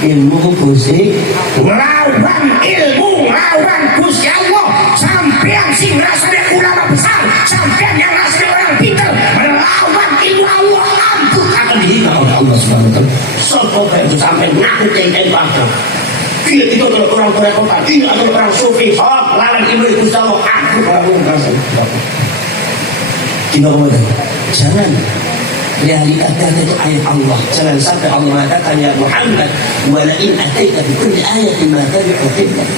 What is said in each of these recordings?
ilmu Gusti lawan ilmu lawan Gusti Allah. Sampean sing rasanya ulama besar, sampean yang rasanya orang pintar melawan ilmu Allah, ampun akan dihina oleh Allah Subhanahu wa taala. Sopo itu sampean ngaku cengeng banget. Dia itu adalah orang kota, dia adalah orang sufi, lawan ilmu Gusti Allah, ampun orang merasa. Gimana? Jangan lihat itu ayat Allah. Jangan sampai Allah mengatakan ya Muhammad, walain ataita bi kulli ayatin ma tabi'u qiblah.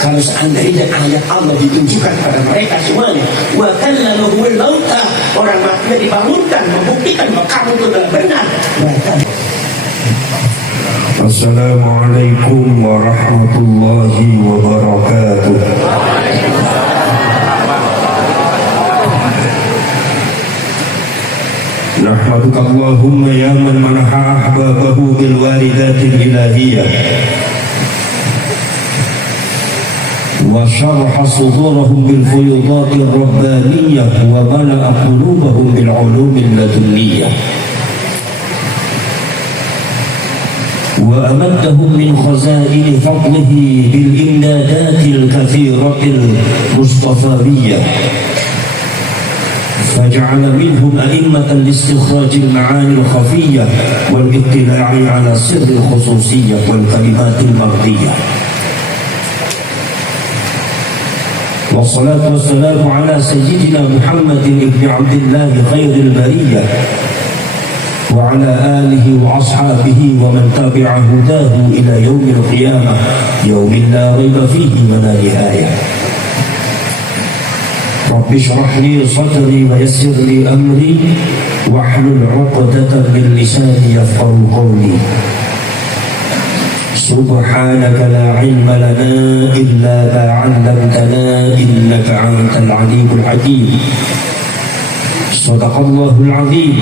Kalau seandainya ayat Allah ditunjukkan pada mereka semuanya, wa kallamahumul mauta, orang mati dibangunkan, membuktikan bahwa kamu itu adalah benar. Assalamualaikum warahmatullahi wabarakatuh. نحمدك اللهم يا من منح أحبابه بالواردات الإلهية وشرح صدورهم بالفيوضات الربانية وملأ قلوبهم بالعلوم اللدنية وأمدهم من خزائن فضله بالإمدادات الكثيرة المصطفاوية فجعل منهم أئمة لاستخراج المعاني الخفية والاطلاع على سر الخصوصية والكلمات المرضية. والصلاة والسلام على سيدنا محمد بن عبد الله خير البرية وعلى آله وأصحابه ومن تبع هداه إلى يوم القيامة يوم لا ريب فيه ولا نهاية. رب اشرح لي صدري ويسر لي أمري واحلل عقدة من لساني يفقهوا قولي. سبحانك لا علم لنا إلا ما علمتنا إنك أنت العليم الحكيم. صدق الله العظيم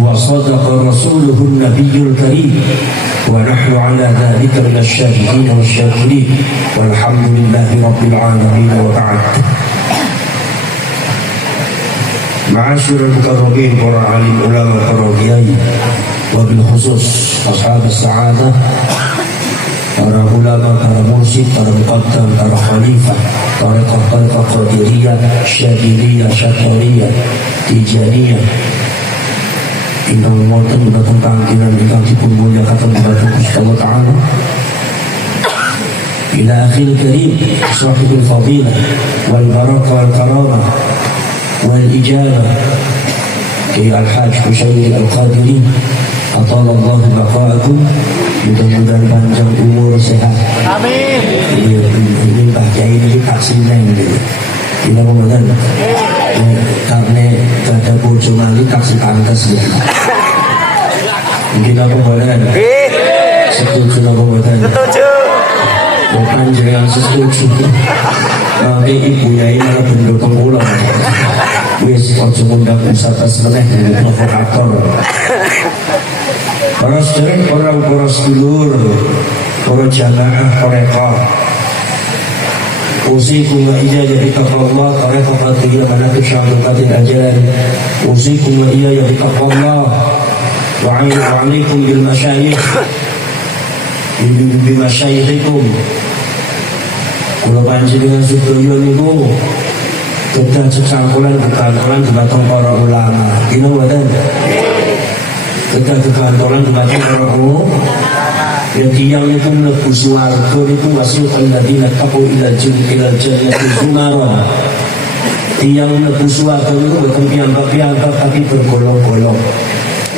وصدق رسوله النبي الكريم ونحن على ذلك من الشاهدين والشاكرين والحمد لله رب العالمين. وبعد. Ma'asyiral mukarramin, para alim ulama, para kiai, wabil khusus ashab as-sa'adah, para ulama, para mursyid, para muqaddam, para khalifah, tariqah qadiriyah, syadiliyah, syatariyah, tijaniyah, ingkang wonten dhateng panggilan ingkang dipun mulyakaken dhateng Gusti Allah Ta'ala. Ila akhil karim, sahibul fadilah wal barakah wal karamah wal ijabah Kiai Al-Hajj Husaini Al-Qadiri, atallahu baqa'akum, mudah-mudahan panjang umur sehat. Amin. Ini Pak Kiai ini kasihnya ini. Tidak memudah. Karena ada bojo mali kasih pantas ya. Mungkin apa boleh? Setuju apa boleh? Setuju. Bukan jangan setuju. Nanti ibunya ini malah benda tenggulang. Wis ojo ngundang wisata seneh dengan provokator. Para sederek, para sedulur, para jamaah mereka. Usikum wa iyaya bitaqwallah, tariqah qadiriyah manaqib syaikhul qadir ajalan. Usikum wa iyaya bitaqwallah wa 'alaikum bil masyayikh. Bi masyayikhikum. Kula panjenengan sedaya niku kedah sesangkulan kekantolan dumateng para ulama. Dina mboten? Kedah kekantolan dumateng para ulama. Yang tiyang itu mlebu swarga niku wasiqal ladina taqu ila jannati zumara. Tiyang mlebu swarga niku boten piyambak-piyambak tapi bergolong-golong.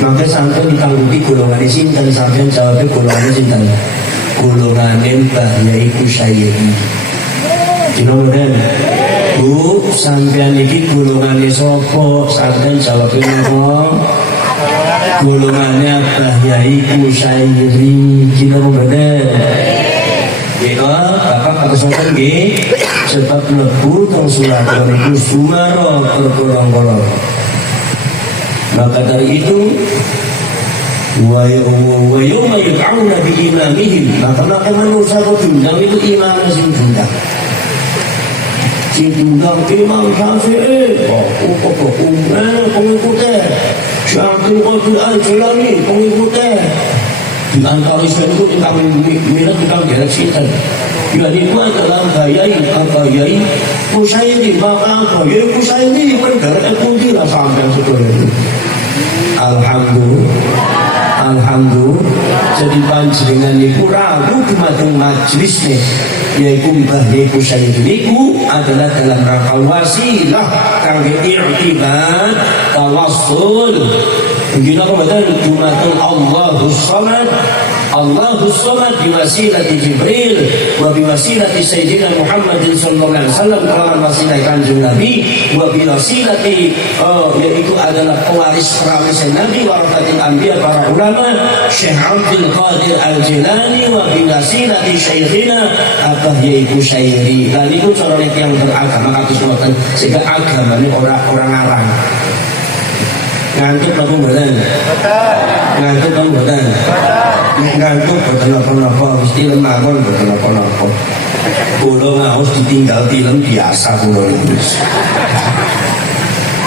Maka sampai ditanggupi golongan sinten, sampeyan jawabnya golongan sinten? Golongan Mbah yaiku Sayyidi. Dina mboten? Bu, sampeyan iki golongane sapa? Sampeyan jawabnya napa? Golongannya Mbah yaiku Sayyidi. Dina mboten? Ya, Bapak kata sampeyan nggih, sebab mlebu teng swarga niku sumara bergolong-golong. Maka dari itu wa yawma yud'auna bi imamihim, maka manusia diundang itu imam sing diundang. Sing diundang Imam Syafi'i, pengikutnya Syaikhul Qadir Al-Jilani, pengikutnya di antara Islam itu kita minat kita gerek sinten. Ya itu adalah gayai Kusairi, maka gayai Kusairi bergerak pundi lah sampai sebenarnya. Alhamdulillah jadi panjenengan niku ragu dumateng majelisnya yaitu Mbah Yai Kusairi niku adalah dalam rangka wasilah kangge i'tibad tawassul. Begini apa betul dumateng Allahus Samad biwasilati Jibril wa biwasilati Sayyidina Muhammadin sallallahu alaihi wasallam kelawan wasilah Kanjeng Nabi wa biwasilati yaitu adalah pewaris Nabi warasatul anbiya para ulama Syekh Abdul Qadir Al-Jilani wa biwasilati Syekhina Abah Yai Kusairi. Dan itu cara yang beragama kados ngoten sehingga agama ini orang arang. Ngantuk apa mboten? Ngantuk apa mboten? Ngantuk boten apa-apa, mesti lemah kon boten apa-apa. Kula ngaos ditinggal film biasa kula niku.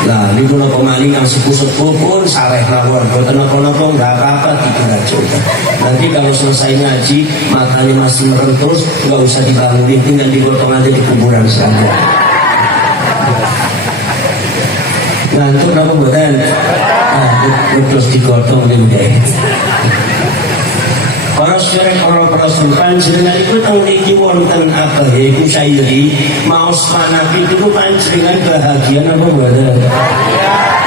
Lah niku napa maning yang sepuh-sepuh pun sareh mawon boten apa-apa enggak apa-apa tidur aja. Nanti kalau selesai ngaji matanya masih merem terus enggak usah dibangunin, tinggal digotong aja di kuburan saja. Ngantuk apa mboten? Terus digotong deh. Para sultan panjenengan itu teng niki wonten Abah Yai Kusairi maos manapi itu panjenengan bahagia apa mboten?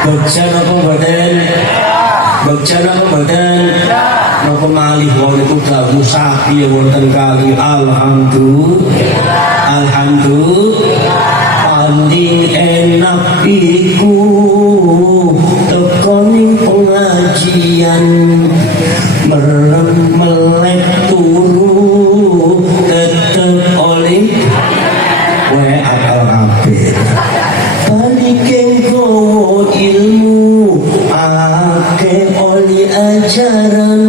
Bagjan apa mboten? Bagjan apa mboten? Napa malih wong niku dawuh sapi wonten kali alhamdulillah paling enak iku tekoning pengajian merem melek turu tetep oleh we akal kabeh balikin gowo ilmu ake oleh ajaran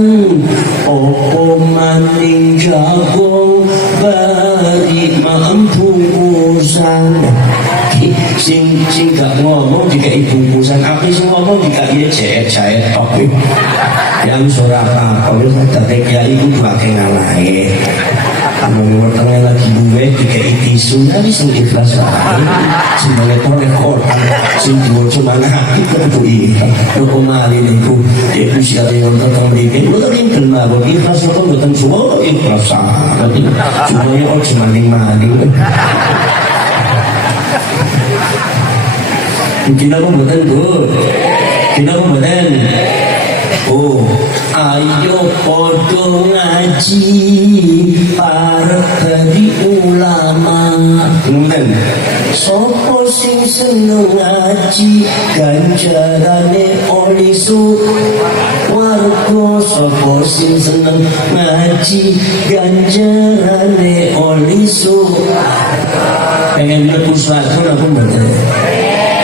opo maning jago bari mampu usan sing gak ngomong jika ibu bungkusan api sing ngomong jika dia jahit tok yang surah apa kalau saya ya ibu pakai ngalahin ngomong tengah lagi gue jika itu nanti sing ikhlas lah sebagai kolektor sing jual cuma hati ketui aku malin itu itu siapa yang nonton kembali lu tadi kenal gue ikhlas itu bukan semua ikhlas tapi cuma yang cuma maling Kina ko badan ko. Oh, ayo podo ngaji para dari ulama. Kemudian, sopo sing seneng ngaji ganjarane oli warga sopo sing seneng ngaji ganjarane oli pengen nebus lagu aku bener.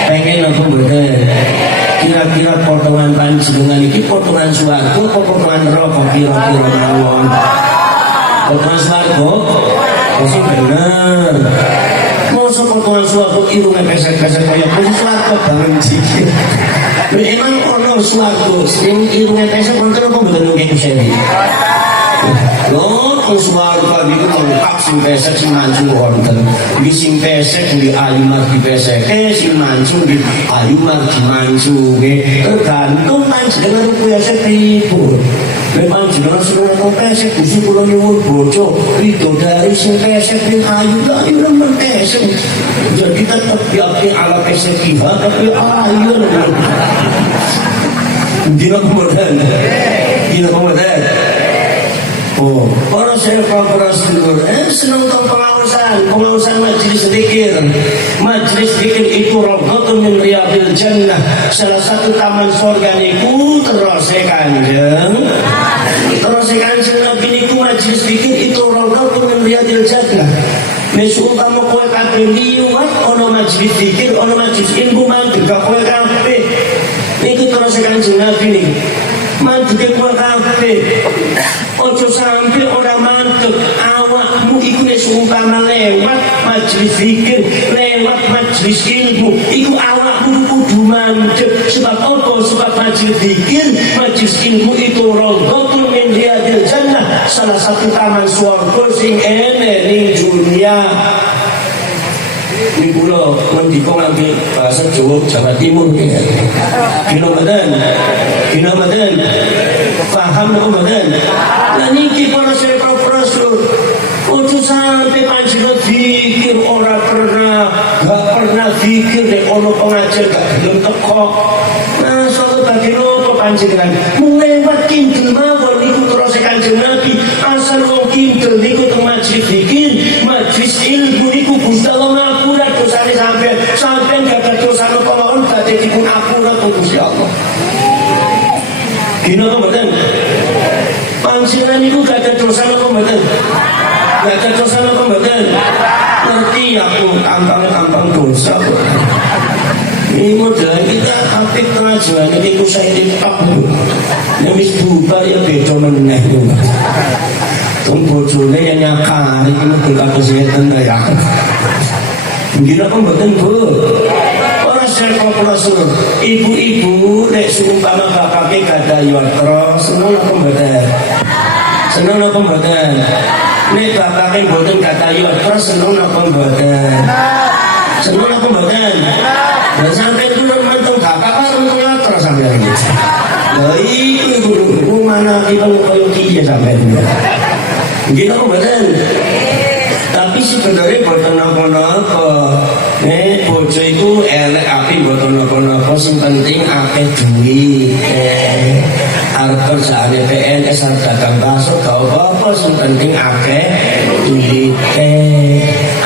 Pengen apa bener? Kira-kira potongan panjenengan iki potongan swarga apa potongan neraka kira-kira mawon? Potongan swarga? Mesti bener. Masa potongan swarga irunge pesek-pesek kaya kuwi swarga banget iki. Emang ono swarga sing irunge pesek wonten apa mboten nggih Gusti? Loh, swarga niku lengkap sing pesek sing mancung wonten. Iki sing pesek di ayu margi pesek, sing mancung di ayu margi mancunge. Tergantung panjenengan pesek pripun. Nek panjenengan seneng pesek Gusti kula nyuwun bojo dari sing pesek ning ayu lah yo nang pesek. Jadi tetep diapi ala pesek kiwa tapi ayu. Dina kemudian. Oh, para syekh para sedulur, senang tentang pengawasan majelis zikir. Majelis zikir itu rawdatun min riyadil jannah, salah satu taman surga niku terus Kanjeng Nabi niku majelis zikir itu rawdatun min riyadil jannah. Wis utama kowe kabeh liwat ana majelis zikir, ana majelis ilmu mangke kowe kabeh. Niku terus Kanjeng Nabi niku. Mantuke kowe kabeh. Ojo sampai orang mantep awakmu iku wis umpama lewat majelis zikir, lewat majelis ilmu, iku awakmu kudu mantep. Sebab apa? Sebab majelis zikir, majelis ilmu itu rawdatun min min riyadil jannah, salah satu taman swarga sing ene ning dunia. Ini kula mendika ngangge bahasa Jawa Jawa Timur ya. Kira mboten? Paham napa mboten? Lah niki para sekor rasul. Ojo sampai panjenengan zikir ora pernah, gak pernah zikir nek ono pengajar gak gelem teko. Nah, suatu bagi nopo panjenengan lewat kintil mawon niku terus Kanjeng Nabi asal wong kintil niku teng majlis zikir, majlis ilmu niku Gusti Allah ngapura dosane sampean gak ada dosa napa badhe dipun apura Gusti Allah. Gino to mboten? Panjenengan niku gak ada dosa napa mboten? Gak ada dosa napa mboten? Ngerti aku tampang dosa. Ini modal kita apik kerajuan ini ku saya dipak. Yang wis bubar ya beda meneh yo. Tung bojone yang nyakari iki mung kesehatan ya. Gila kok mboten Bu. Ora serko rasul. Ibu-ibu nek sumpama bapake gadah yatra, seneng apa mboten? Seneng apa mboten? Nek bapake mboten gadah yatra, seneng apa mboten? Seneng apa mboten? Dan sampai itu mentung bapak kan yatra sampai lagi. Lah iku mana kita koyo kiye sampai ini. Gila kok mboten? Tapi sebenarnya boten napa-napa. Bojo iku elek api boten napa-napa, sing penting akeh duit. Arep kerjane PNS arep dagang bakso gak apa-apa, sing penting akeh duit.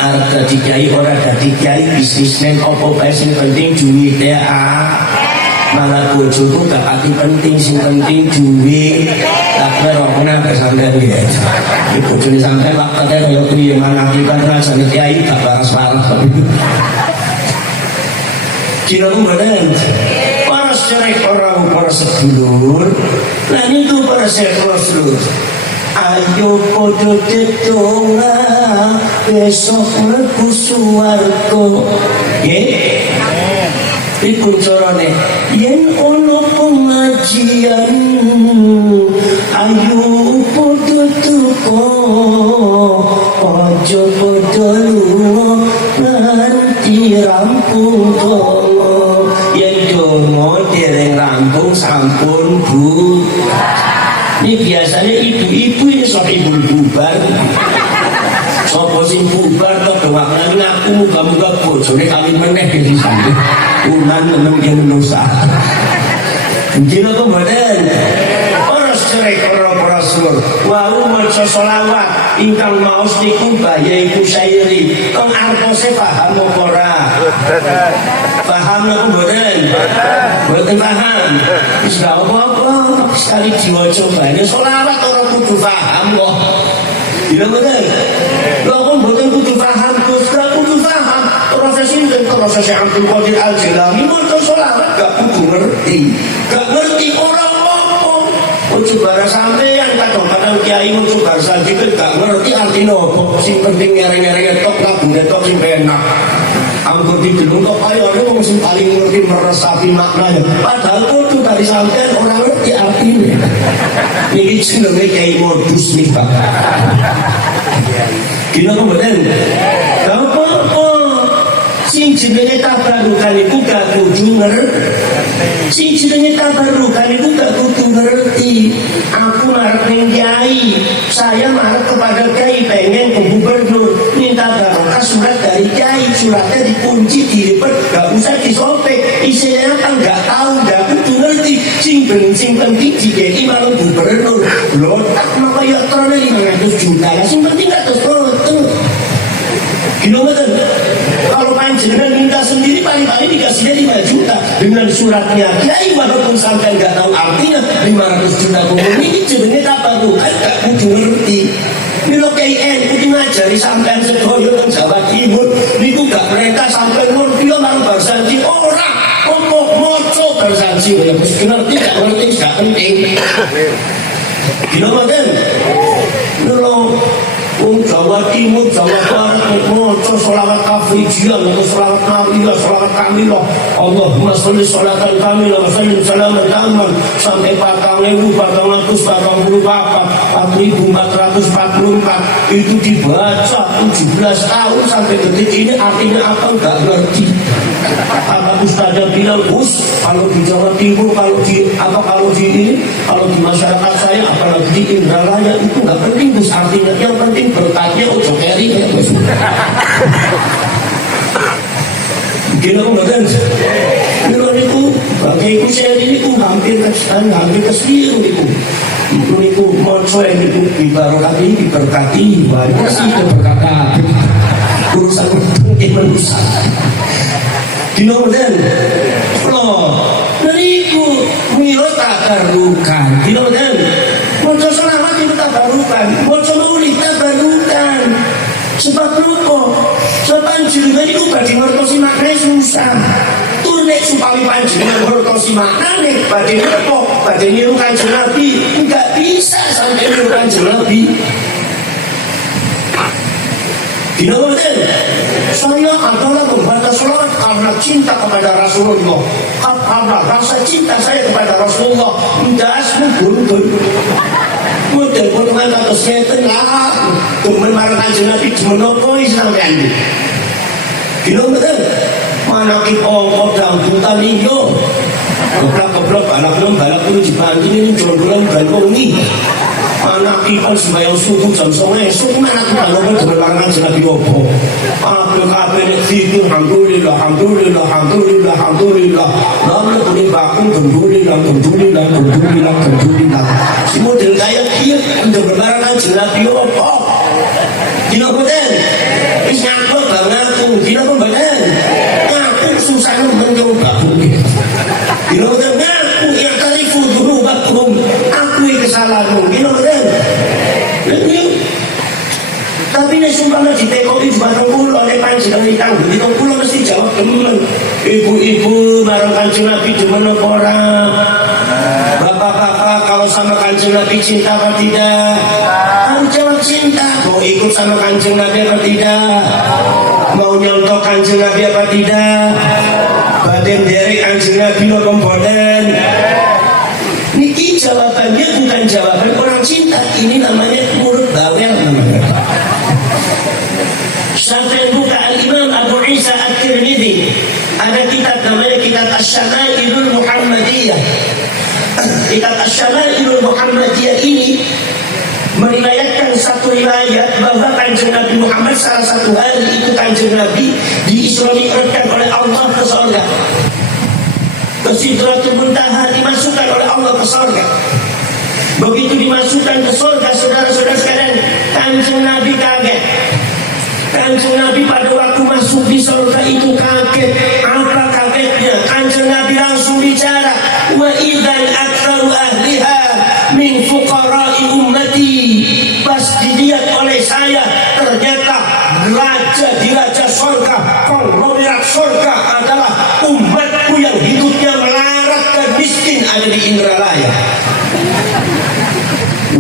Arep dadi kiai ora dadi kiai, bisnismen opo bae sing penting duit ya. Malah bojoku gak pati penting, sing penting duit. Tak berokna kesampean ya. Iki bojone sampean waktane kaya kuwi mana akibat rasane kiai gak baras-baras. Kira mboten. Para sedherek para sedulur, lan itu para sedulur. Ayo padha tetungga besok mlebu swarga. Nggih. Iku carane yen ono pengajian ayo padha teko aja padha lunga nganti rampung donga yen donga dereng rampung sampun Bu. Ini biasanya ibu-ibu ini sohibul bubar. Sopo sing bubar to doakna ngaku muga-muga bojone kawin meneh di sana. Uman meneng nusa. Dina to mboten. Para sedherek para rasul, wau maca selawat ingkang maos niku bayahe kusairi. Teng artose paham apa ora? Paham napa mboten? Mboten paham. Wis gak apa-apa, sekali diwaca bae selawat ora kudu paham kok. Dina mboten. Lha kok mboten kudu paham, Gus, gak kudu paham. Proses ini proses Abdul Qadir Al-Jilani maca selawat gak kudu ngerti. Gak ngerti orang ngomong. Ojo bara sampean kadang-kadang kiai ojo bar sajid gak ngerti artine apa. Sing penting ngereng-ngereng tok labune tok sing penak. Anggo didelok kok kaya wong sing paling ngerti meresapi maknanya. Padahal kudu dari sampean orang ngerti artine. Niki jenenge kiai modus nih, Pak. Gila kok mboten? Apa-apa. Sing jenenge tabarukan iku gak kudu ngerti. Sing jenenge tabarukan iku gak kudu ngerti. Aku marep ning kiai, saya marep kepada kiai pengen ke gubernur minta barokah surat dari kiai, suratnya dikunci dilipet, gak usah disobek, isinya apa gak tahu, gak kudu ngerti. Sing penting dikai malu gubernur, loh tak maka ya terane 500 juta, sing penting gak terus foto. Kilometer. Kalau panjenengan minta sendiri paling-paling dikasihnya 5 juta dengan suratnya kiai, walaupun sampai nggak tahu artinya 500 juta kemudian ini jenenge tabarukan gak kudu ngerti. Milo kiai kudu ngajari sampean sedoyo teng Jawa Timur niku gak mereka sampean ngerti nang barsanji ora opo moco barsanji ya mesti ngerti gak ngerti gak penting. Gila mboten. Lho wong Jawa Jawa Timur, Jawa Barat, moco sholawat kafrijian, atau sholawat Maria, sholawat Kamilah, Allahumma sholli sholatan Kamilah, wa sallim salaman taman, sampai 4.444 itu dibaca 17 tahun sampai detik ini. Artinya apa enggak ngerti. Apa Ustazah bilang, Gus, kalau di Jawa Timur, kalau di masyarakat saya, apalagi di Indralaya itu nggak penting Gus, artinya yang penting berkatnya ojo keri ya Gus. Gila kan? Gila itu, bagai iku saya ini hampir kesiru itu. Itu moco yang itu diberkati, banyak sih keberkatan. Urusan mungkin manusia. Dino dan lo dari itu milo tabarukan. Dino dan moco selamat itu tabarukan, moco maulid tabarukan. Sebab lupa, sebab panjenengan itu badhe ngertosi maknane susah. Tur nek supami panjenengan ngertosi maknane badhe ngerto, badhe niru Kanjeng Nabi, enggak bisa sampai niru Kanjeng Nabi. Dino dan saya adalah membaca sholawat karena cinta kepada Rasulullah, karena rasa cinta saya kepada Rasulullah. Tidak asmul model potongan atau setan lah teman marang Kanjeng Nabi menopoi sampean. Dino betul mana ki pokok dangdutan iyo goblok balak kudu dibanding ini jodolan balkongi. Anak kita sembahyang subuh jam 9 esok mana kita ngomong kebelangan Nabi opo. Aku kabeh zikir alhamdulillah. Lalu kuning bakung alhamdulillah. Si model kayak dia untuk berbarengan Nabi opo. Dino boten. Wis nyakut banget dino boten. Aku susah mencoba. Dino boten ngaku ya tarifu dzunubakum. Aku kesalahanmu. Dino boten. Tapi nek sumpama ditekoni batang kula nek panjenengan ditanggung ditong kula mesti jawab temen. Ibu-ibu marang Kanjeng Nabi demen apa ora? Bapak-bapak kalau sama Kanjeng Nabi cinta apa tidak? Harus jawab cinta. Mau ikut sama Kanjeng Nabi apa tidak? Mau nyontok Kanjeng Nabi apa tidak? Baden derek Kanjeng Nabi apa boten? Niki jawabannya bukan jawaban orang cinta, ini namanya murid bawel namanya. Sampai buka Al-Imam Abu Isa At-Tirmidzi, ada kitab namanya kitab Asy-Syama'ilul Muhammadiyah. Kitab Asy-Syama'ilul Muhammadiyah ini meriwayatkan satu riwayat bahwa Kanjeng Nabi Muhammad salah satu hari itu Kanjeng Nabi diisra mi'rajkan oleh Allah ke surga. Ke Sidratul Muntaha, dimasukkan oleh Allah ke surga. Begitu dimasukkan ke surga, saudara-saudara sekalian, Kanjeng Nabi kaget. Kanjeng Nabi pada waktu masuk di surga itu kaget. Apa kagetnya? Kanjeng Nabi langsung bicara, wa idzal aktsaru ahliha min fuqara'i ummati. Pas dilihat oleh saya, ternyata di raja surga, konglomerat surga adalah umatku yang hidupnya melarat dan miskin ada di Indralaya.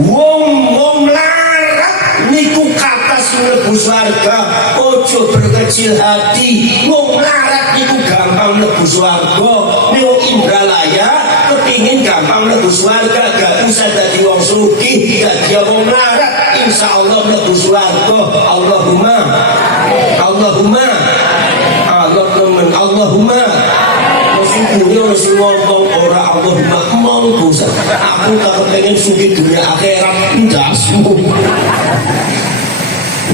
Wong melarat niku katas mlebu swarga, ojo berkecil hati. Wong melarat niku gampang mlebu swarga. Nek Indralaya kepingin gampang mlebu swarga, gak usah dadi wong sugih, dadi wong melarat, insyaallah mlebu swarga. Allahumma Rasulullah ngomong ora Allahumma monggo. Aku tak pengen sugih dunia akhirat ndasmu.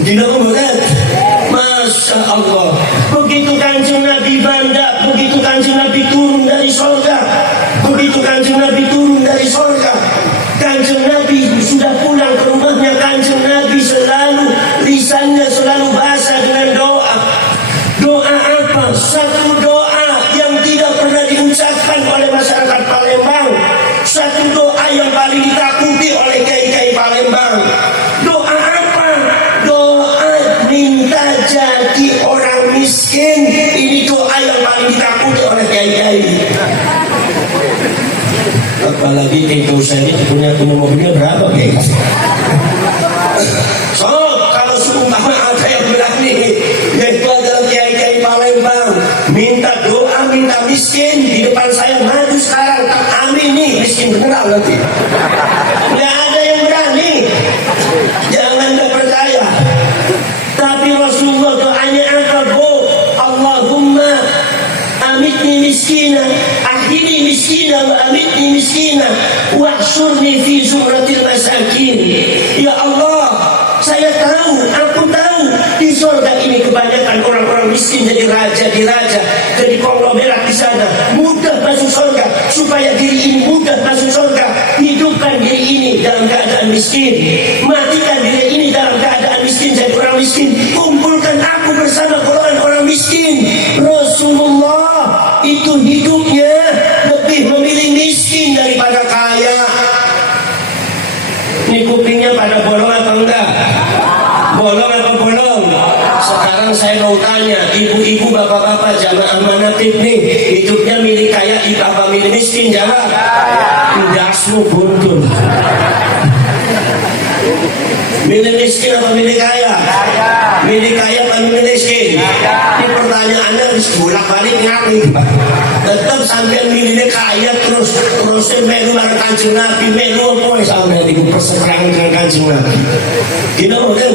Dina kemudian Masya Allah, begitu Kanjeng Nabi bangga, begitu Kanjeng Nabi turun dari surga, Kanjeng Nabi sudah pulang ke rumahnya. Kanjeng Nabi selalu lisannya selalu basah dengan doa. Doa apa? Satu doa yang tidak pernah diucapkan oleh masyarakat Palembang, satu doa yang paling ditakuti oleh kiai-kiai Palembang. Doa apa? Doa minta jadi orang miskin. Ini doa yang paling ditakuti oleh kiai-kiai. Apalagi itu saya ini punya mobilnya berapa guys? So kalau miskina wahsyurni fi zumratil masakin. Ya Allah, aku tahu di surga ini kebanyakan orang-orang miskin jadi raja, jadi konglomerat di sana, mudah masuk surga. Supaya diri ini mudah masuk surga, hidupkan diri ini dalam keadaan miskin, matikan diri ini dalam keadaan miskin, jadi orang miskin. Kumpulkan aku bersama golongan orang miskin. Rasulullah itu hidupnya lebih memilih miskin daripada kaya. Ini kupingnya pada bolong apa enggak? Bolong apa bolong? Sekarang saya mau tanya, ibu-ibu, bapak-bapak, jamaah manatib nih, hidupnya milih kaya apa milih miskin? Jawab. Enggak, semua buntul. Milih miskin apa milih kaya? Milih kaya apa milih miskin? Ini pertanyaannya harus bolak-balik ngalir. Tetap sampai milihnya kaya terus melu marang Kanjeng Nabi, melu apa sampai niku perseterangan dengan Kanjeng Nabi. Gitu kan?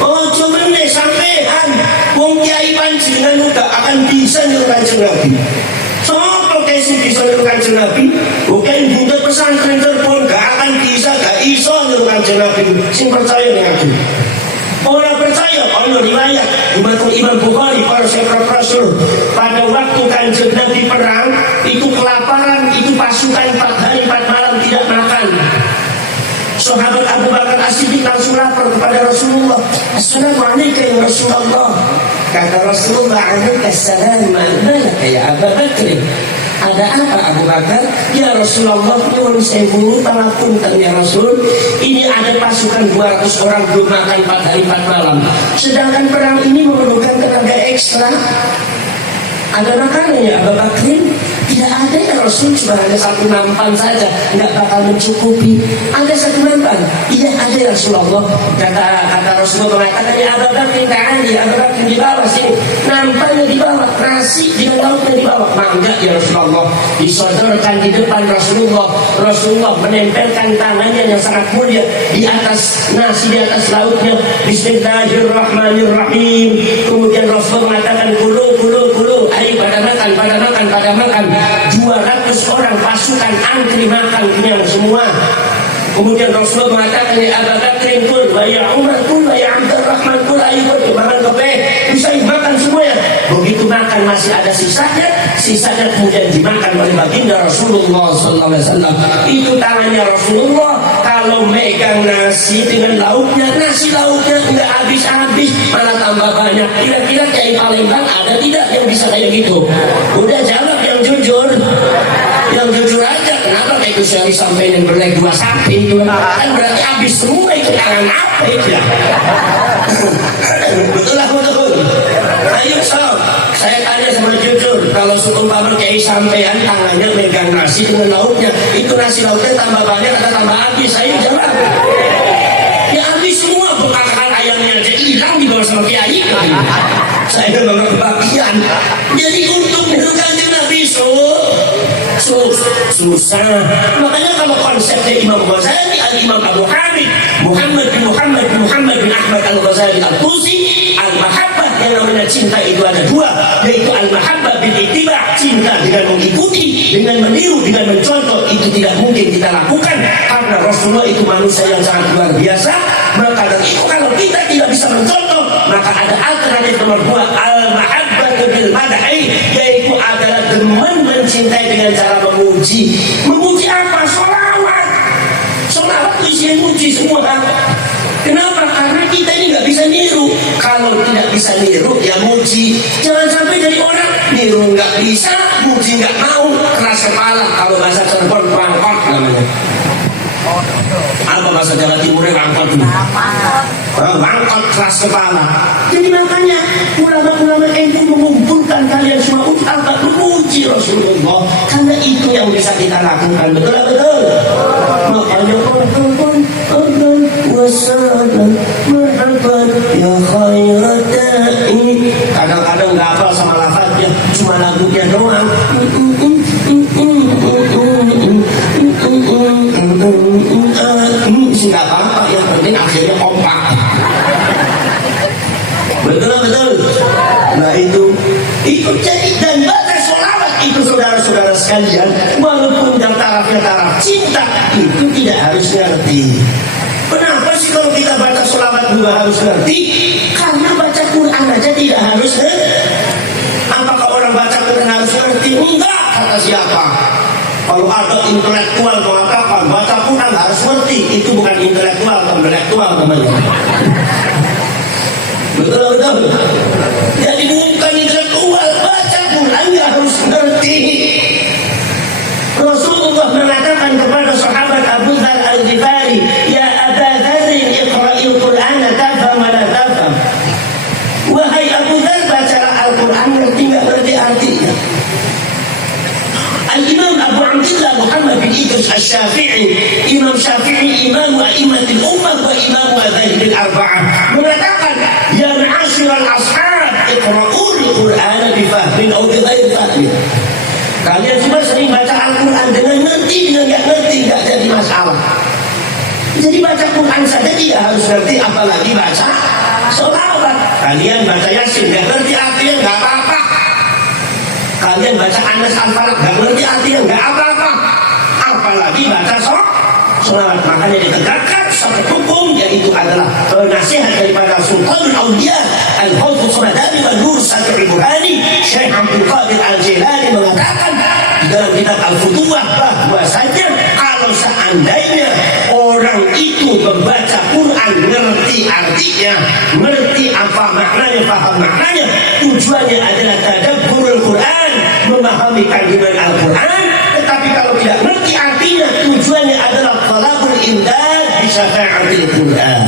Oh, cuma nih sampean wong kiai panjenengan udah akan bisa nyuruh Kanjeng Nabi. Sopo kae sing bisa nyuruh Kanjeng Nabi? Bukan buntut pesantren telepon gak akan bisa, gak iso nyuruh Kanjeng Nabi. Sing percaya nih aku. Orang percaya, ono riwayat Imam Bukhari, para sahabat Rasul, pada waktu Kanjeng Nabi perang itu kelaparan, itu pasukan 4 hari 4 malam tidak makan. Sahabat Abu Bakar As-Siddiq langsung lapor kepada Rasulullah. Assalamualaikum ya Rasulullah. Kata Rasulullah, Waalaikumsalam, mana ya Abu Bakar? Ada apa Abu Bakar? Ya Rasulullah, nyuwun sewu pangapunten ya Rasul. Ini ada pasukan 200 orang belum makan 4 hari 4 malam. Sedangkan perang ini memerlukan tenaga ekstra. Ada makanannya Abu Bakar? Tidak ada ya Rasul, cuma ada 1 nampan saja, nggak bakal mencukupi. Ada 1 nampan? Iya ada ya Rasulullah. Kata Rasulullah mengatakan, ya Abu Bakar, Abu Bakar di bawah sini, nampannya di bawah, nasi dengan lauknya di bawah. Enggak ya Rasulullah, disodorkan di depan Rasulullah. Rasulullah menempelkan tangannya yang sangat mulia di atas nasi, di atas lauknya. Bismillahirrahmanirrahim. Kemudian Rasulullah mengatakan, kulu, ayo pada makan. 200 orang pasukan antri makan kenyang semua. Kemudian Rasulullah mengatakan, ya Abu Bakar kul, wa ya Umar kul, wa ya Abdurrahman kul, ayo makan kopi, bisa makan semuanya. Begitu makan masih ada sisanya kemudian dimakan oleh baginda Rasulullah SAW. Itu tangannya Rasulullah kalau megang nasi dengan lauknya, nasi lauknya enggak habis-habis, malah tambah banyak. Kira-kira Kiai Palembang ada tidak yang bisa kayak gitu? Udah jawab yang jujur aja. Kenapa kayak Gus Yari sampai yang berlek 2 sapi itu kan berarti habis semua itu, tangan apa itu ya? Betul. Ayo sob, saya tanya sama jujur, kalau seumpama Kiai sampean tangannya megang nasi dengan lauknya, itu nasi lauknya tambah banyak atau tambah habis? Saya jawab, ya habis semua, bekakan ayamnya aja hilang dibawa sama Kiai. Saya memang kebagian. Jadi untuk menentukan Nabi susah. Makanya kalau konsepnya Imam Ghazali, Al-Imam Abu Hamid Muhammad bin Ahmad Al-Ghazali Al-Tusi, Al-Mahabbah, yang namanya cinta itu ada 2, yaitu Al-Mahabbah bil ittiba', cinta dengan mengikuti, dengan meniru, dengan mencontoh. Itu tidak mungkin kita lakukan karena Rasulullah itu manusia yang sangat luar biasa. Maka dari itu kalau kita tidak bisa mencontoh, maka ada alternatif nomor 2, Al-Mahabbah bil mad'i, yaitu adalah demen mencintai dengan cara memuji. Memuji apa? Sholawat itu isinya muji semua. Kenapa? Karena kita ini nggak bisa niru. Kalau tidak bisa niru, ya muji. Jangan sampai jadi orang niru nggak bisa, muji nggak mau, keras kepala. Kalau bahasa Cirebon, pangkot namanya. Apa bahasa Jawa Timurnya pangkot? Pangkot, keras kepala. Jadi makanya ulama-ulama NU mengumpulkan kalian semua untuk apa? Memuji Rasulullah. Karena itu yang bisa kita lakukan. Betul. Makanya wassalam marhaban ya khairata'i. Kadang-kadang nggak hafal sama lafaznya, cuma lagunya doang. Nggak apa-apa, yang penting akhirnya kompak. Betul. Nah itu jadi, dan baca sholawat itu saudara-saudara sekalian, walaupun yang tarafnya taraf cinta, itu tidak harus ngerti. Kenapa sih kalau kita baca sholawat juga harus ngerti? Karena baca Quran aja tidak harus ngerti. Apakah orang baca Quran harus ngerti? Enggak, kata siapa? Kalau ada intelektual mengatakan baca Quran harus ngerti, itu bukan intelektual namanya. Betul. Jadi bukan intelektual, baca Quran ya harus ngerti. Rasulullah mengatakan kepada sahabat Abu Dzar Al-Ghifari, ya Aba Dzar, iqra'il Quran tafham wa la tafham. Wahai Abu Dzar, bacalah Al-Quran, ngerti enggak ngerti artinya. Al-Imam Abu Abdillah Muhammad bin Idris Asy-Syafi'i, Imam Syafi'i, Imam A'immatul Ummah wa Imam Madzhabil Arba'ah, mengatakan, ya ma'asyiral ashab, iqra'ul Quran bi fahmin aw bi ghairi fahmin. Kalian semua sering baca Al-Quran dengan ngerti, dengan nggak ngerti, nggak jadi masalah. Jadi baca Quran saja tidak harus ngerti, apalagi baca sholawat. Kalian baca Yasin, nggak ngerti artinya, nggak apa-apa. Kalian baca Anas Al-Falaq, nggak ngerti artinya, nggak apa-apa. Apalagi baca sholawat. Makanya ditegakkan satu hukum, yaitu adalah nasihat daripada Sultanul Auliya Al-Hawfuz Madani wa Nur Sadir Burhani, Syekh Abdul Qadir Al-Jilani mengatakan di dalam kitab Al-Futuwah bahwasanya kalau seandainya orang itu membaca Quran ngerti artinya, ngerti apa maknanya, paham maknanya, tujuannya adalah tadabburul Quran, memahami kandungan Al-Quran. Tetapi kalau tidak ngerti artinya, tujuannya adalah talabul imdad bi syafa'atil Quran,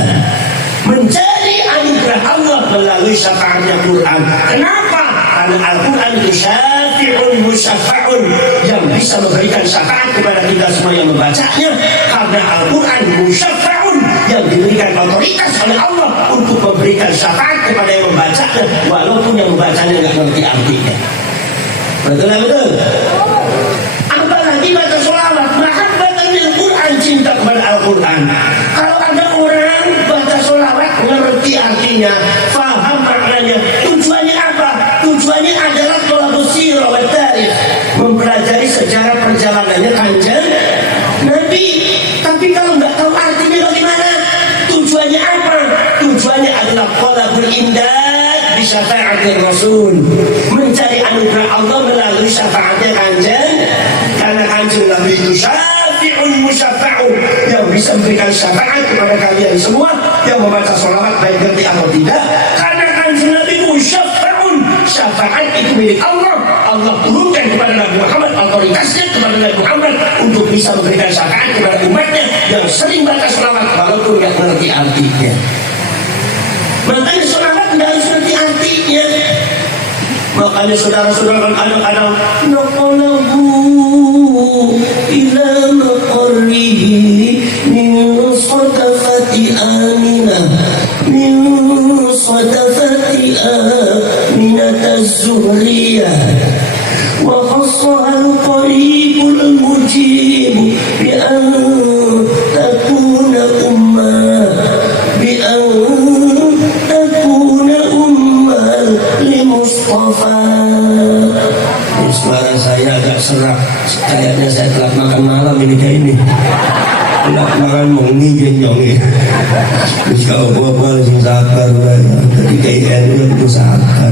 mencari anugerah Allah melalui syafaatnya Quran. Kenapa? Karena Al-Quran itu syafi'un musyafa'un, yang bisa memberikan syafaat kepada kita semua yang membacanya. Karena Al-Quran musyafa'un, yang diberikan otoritas oleh Allah untuk memberikan syafaat kepada yang membacanya, walaupun yang membacanya nggak ngerti artinya. Betul? Apalagi baca sholawat, mahabbatan lil Quran, cinta kepada Al-Quran. Kalau ada orang baca sholawat ngerti artinya, faham maknanya, tujuannya apa? Tujuannya adalah thalabus sirah wa tarikh, mempelajari sejarah perjalanannya Kanjeng Nabi. Tapi kalau nggak tahu artinya bagaimana? Tujuannya apa? Tujuannya adalah thalabul imdad bi syafa'atir Rasul, mencari anugerah Allah melalui syafaatnya Kanjeng. Karena Kanjeng Nabi itu syafi'un musyafa'un, yang bisa memberikan syafaat kepada kalian semua yang membaca sholawat baik ngerti atau tidak. Karena Kanjeng Nabi musyafa'un, syafaat itu milik Allah. Allah turunkan kepada Nabi Muhammad, otoritasnya kepada Nabi Muhammad untuk bisa memberikan syafaat kepada umatnya yang sering baca sholawat walaupun nggak mengerti artinya. Makanya sholawat nggak harus ngerti artinya. Makanya saudara-saudara kadang-kadang naqalahu ila maqarrihi min sadafati aminah, min sadafati aminat az-zuhriyah, wa khassaha al-qaribul mujib bi an takuna ummah, bi an takuna ummah li Mustafa. Suara saya agak serak, kayaknya saya telah makan malam ini kayak ini. Telah makan mengi nyongi. Terus kalau bawa sing sabar, jadi kayak itu sabar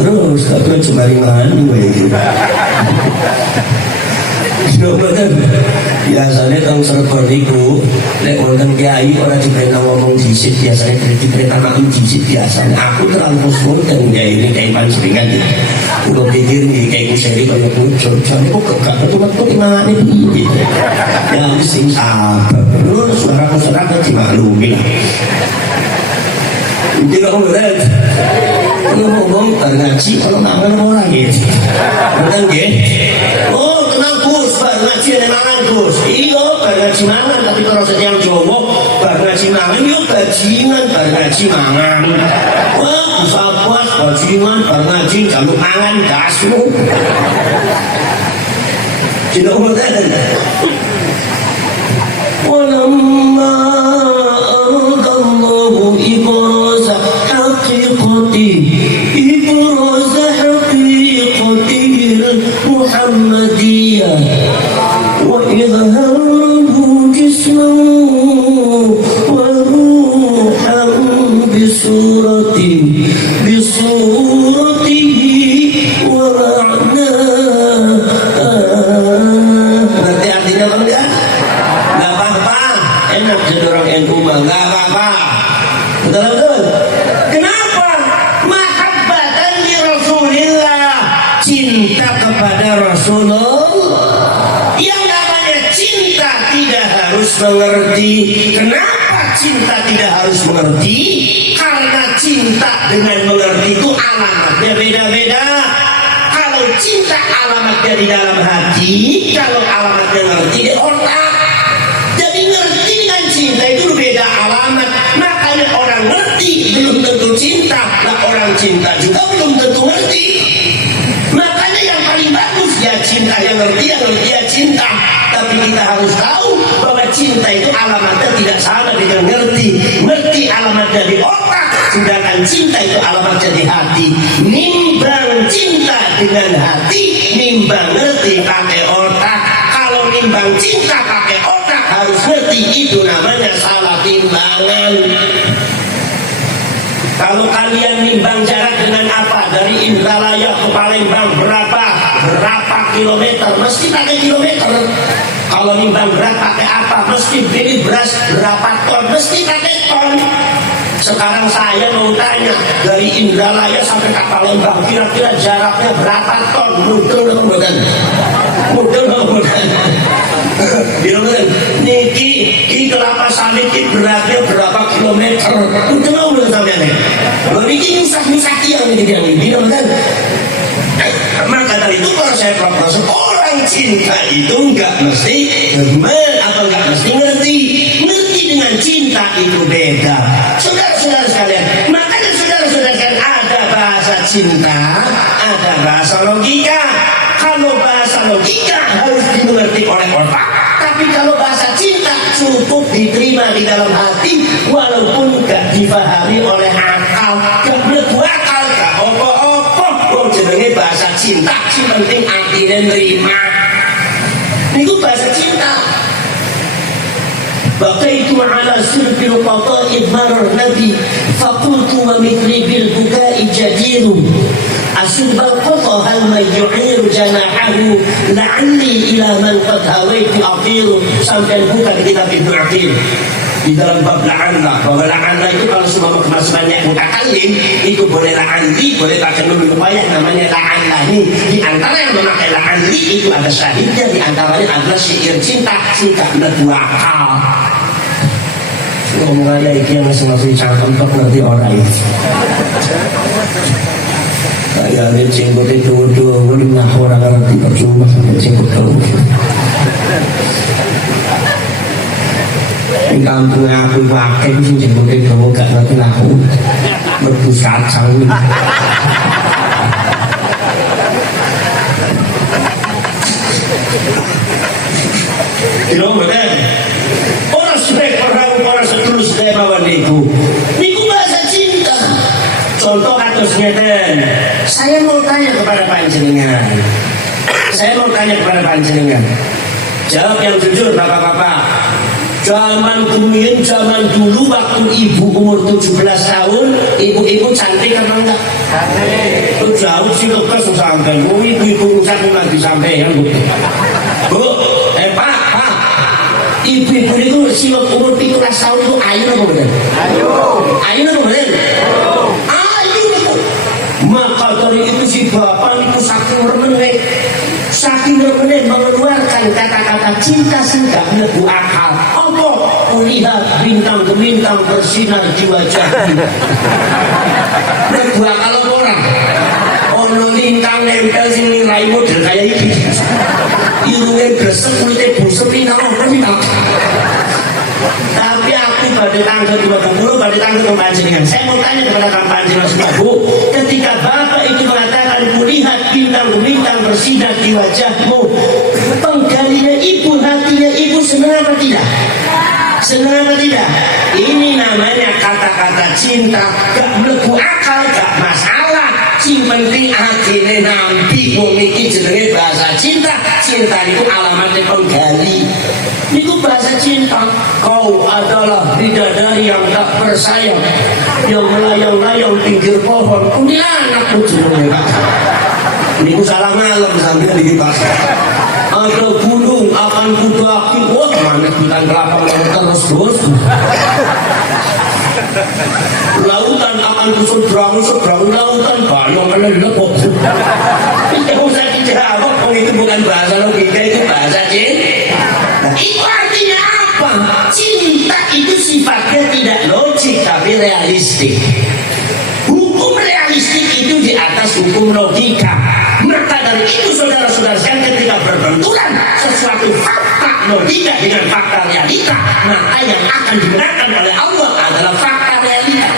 terus, tapi cuma ringan gitu. Biasanya kalau server itu lek wonten kiai ora diperintah ngomong disit, biasanya diperintah maklum disit biasanya. Aku terlalu wonten kiai ini kayak paling seringan gitu. Udah pikir nih kayak kuseri kayak bocor, jadi kok gak betul-betul imane piye. Ya mesti sabar. Terus suara dimaklumi lah. Tidak boleh. Kalau ngomong ngaji, kalau nggak orang gitu. Benar gak? Oh tenang Gus, ngaji ada mangan Gus. Iya, ngaji mangan. Tapi kalau setiap Jawa, ngaji mangan, yuk bajingan, ngaji mangan. Wah, bisa puas bajingan, ngaji jaluk mangan, gasmu. Tidak boleh. Walamma aradallahu ibraza haqiqati, ibraza haqiqati orang NU mah nggak apa-apa. Betul. Kenapa? Mahabbatan li Rasulillah, cinta kepada Rasulullah. Yang namanya cinta tidak harus mengerti. Kenapa cinta tidak harus mengerti? Karena cinta dengan mengerti itu alamatnya beda-beda. Kalau cinta alamatnya di dalam hati, kalau alamatnya ngerti di otak. Jadi ngerti dengan cinta itu beda alamat. Makanya orang ngerti belum tentu cinta, nah orang cinta juga belum tentu ngerti. Makanya yang paling bagus ya cinta, yang ngerti ya cinta. Tapi kita harus tahu bahwa cinta itu alamatnya tidak sama dengan ngerti. Ngerti alamatnya di otak, sedangkan cinta itu alamatnya di hati. Nimbang cinta dengan hati, nimbang ngerti pakai otak. Kalau nimbang cinta pakai otak harus ngerti, itu namanya salah timbangan. Kalau kalian nimbang jarak dengan apa? Dari Indralaya ke Palembang berapa kilometer? Mesti pakai kilometer. Kalau nimbang berat pakai apa? Mesti beli beras berapa ton? Mesti pakai ton. Sekarang saya mau tanya, dari Indralaya sampai ke Palembang kira-kira jaraknya berapa ton? Mudel bukan? Bilang niki kelapa sawit beratnya berapa kilometer? Mudel bukan sampean? Niki nyusah tiang ini bilang kan? Maka dari itu kalau saya proposal, orang cinta itu nggak mesti gemen atau nggak mesti ngerti dengan cinta itu beda. Saudara-saudara sekalian, makanya saudara-saudara sekalian ada bahasa cinta, ada bahasa logika. Kalau bahasa logika harus dimengerti oleh otak, tapi kalau bahasa cinta cukup diterima di dalam hati, walaupun nggak dipahami oleh akal, nggak berbuat akal, nggak opo-opo. Jenenge bahasa cinta, si penting artinya nerima. Itu bahasa cinta. Baqaitu ala sirbil qada'i marar nabi faqultu wa mithli bil bukai jadiru asbal qada hal man yu'iru janahahu la'alli ila man qad hawaitu aqiru. Sampai buka di kitab Ibnu Aqil di dalam bab la'anna, bahwa la'anna itu kalau semua banyak mutakallim itu boleh la'anli, boleh pakai nun lumayan namanya la'anlani. Di antara yang memakai la'anli itu ada syahidnya, di antaranya adalah syair cinta berdua akal. Ngomongnya itu yang masing-masing cangkem untuk ngerti orang itu. Kayak ada cengkut itu udah orang ngerti percuma sampai cengkut terus. Di kampung aku pakai sih jemputnya kamu gak ngerti aku berbus kacang. Tidak benar. Orang sebaik orang seterus saya bawa itu. Niku bahasa cinta. Contoh kasusnya dan saya mau tanya kepada panjenengan. Jawab yang jujur bapak-bapak. Zaman dulu waktu ibu umur 17 tahun, ibu-ibu cantik apa enggak? Cantik. Jauh sih dokter sampai, ibu-ibu cantik lagi sampai ya bu. Pak, ibu-ibu itu sih umur 17 tahun itu ayu apa benar? Ayu apa benar? Ayu itu. Maka dari itu si bapak itu saking remen mengeluarkan kata-kata cinta sehingga melebu akal. Kulihat bintang gemintang bersinar di wajahmu. Melebu akal orang. Ono lintang nempel sini rai model kayak ini. Irungnya gresek, kulitnya busuk, pinang. Tapi aku pada tanggal 20 pada tanggal kepanjenengan. Saya mau tanya kepada panjenengan semua, Bu. Ketika Bapak itu mengatakan kulihat bintang-bintang bersinar di wajahmu, penggalinya ibu, hatinya ibu senang apa tidak? Senang apa tidak? Ini namanya kata-kata cinta. Gak melebu akal, gak masalah. Sing penting hatinya nampi. Memiliki jenenge bahasa cinta. Cinta itu alamatnya penggali. Itu bahasa cinta. Kau adalah bidadari yang tak bersayap, yang melayang-layang pinggir pohon. Kuntilanak ujungnya. Ini salah malam sambil dikipas. Ada gunung akan Lautan Kudaki, wah mana bilang kelapa terus bos. Lautan akan seberang lautan banyak melelep kok. Itu saya dijawab, itu bukan bahasa logika, itu bahasa cinta. Nah, itu artinya apa? Cinta itu sifatnya tidak logik tapi realistik. Hukum realistik itu di atas hukum logika. Maka dari itu saudara-saudara sekalian, ketika berbenturan sesuatu fakta logika dengan fakta realita, maka yang akan digunakan oleh Allah adalah fakta realita.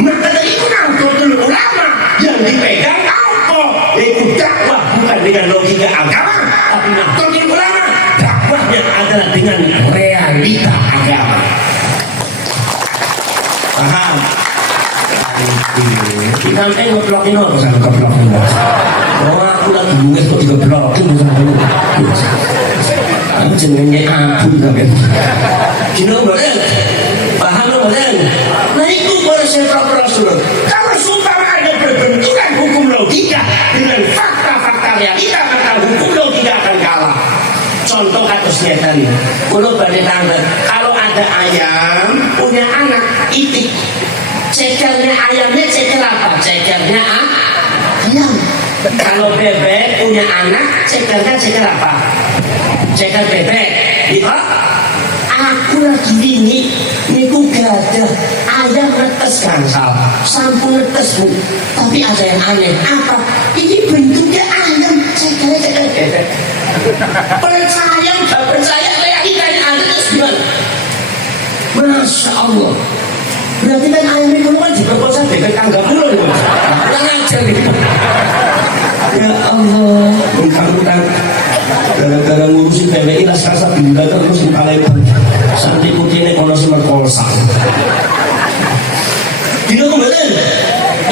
Maka dari itu Nahdlatul Ulama yang dipegang apa? Yaitu dakwah bukan dengan logika agama, tapi Nahdlatul Ulama dakwahnya adalah dengan realita agama. Paham? Kita ngeplokin apa sama ngeplokin? Oh aku lagi nulis kok digeplokin sama lu. Aku jenenge aku kan. Kino boten. Paham boten? Nah itu konsep Rasul. Kalau sumpah ada berbenturan hukum logika dengan fakta-fakta realita, maka hukum logika akan kalah. Contoh kasusnya tadi, kalau pada tanggal, kalau ada ayam punya anak itik, cekernya ayamnya ceker apa? Cekernya ayam. Kalau bebek punya anak, cekernya ceker apa? Ceker bebek. Gitu? Aku lagi ini, niku gada ayam netes gansal, sampun netes bu. Tapi ada yang aneh, apa? Ini bentuknya ayam, cekernya ceker bebek. Percaya nggak percaya realitanya ada terus gimana? Masya Allah. Berarti kan ayam itu kan juga kosa bebek tangga pulau nih, kurang ajar gitu. Ya Allah, bukan gara-gara ngurusin bebek ini rasa benda terus dipalepan. Sampai putihnya kalau si merkosa. Tidak kemudian,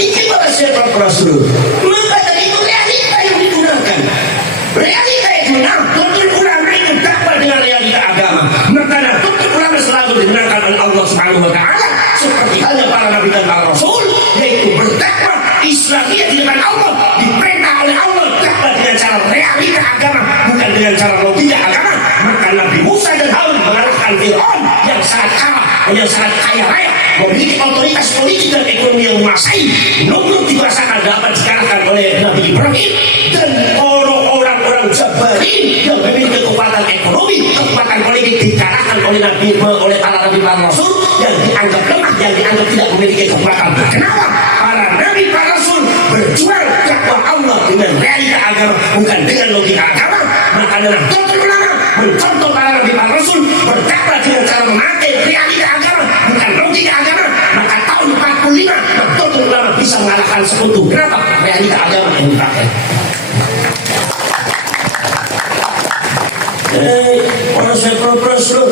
ini pada siapa Rasul? Maka dari itu realita yang digunakan. Realita itu Nahdlatul Ulama itu dakwah dengan realita agama. Maka Nahdlatul Ulama selalu digunakan oleh Allah Subhanahu Wa Taala seperti halnya para nabi dan para rasul, yaitu berdakwah Islamiyah di depan Allah, diperintah oleh Allah dakwah dengan cara realita agama, bukan dengan cara logika agama. Maka Nabi Musa dan Harun mengalahkan Fir'aun yang sangat kaya raya, memiliki otoritas politik dan ekonomi yang menguasai. Nomrud dirasakan dapat dikalahkan oleh Nabi Ibrahim dan orang-orang Jabarin yang memiliki kekuatan ekonomi, kekuatan politik dikalahkan oleh para nabi para rasul yang dianggap lemah, yang dianggap tidak memiliki kekuatan. Kenapa? Para nabi para rasul berjuang dakwah Allah dengan realita agama, bukan dengan logika agama. Maka Nahdlatul Ulama mencontoh para nabi para rasul berdakwah dengan cara memakai realita agama, bukan logika agama. Maka tahun 45 Nahdlatul Ulama bisa mengalahkan sekutu. Kenapa? Realita agama yang dipakai. Orang saya Rasul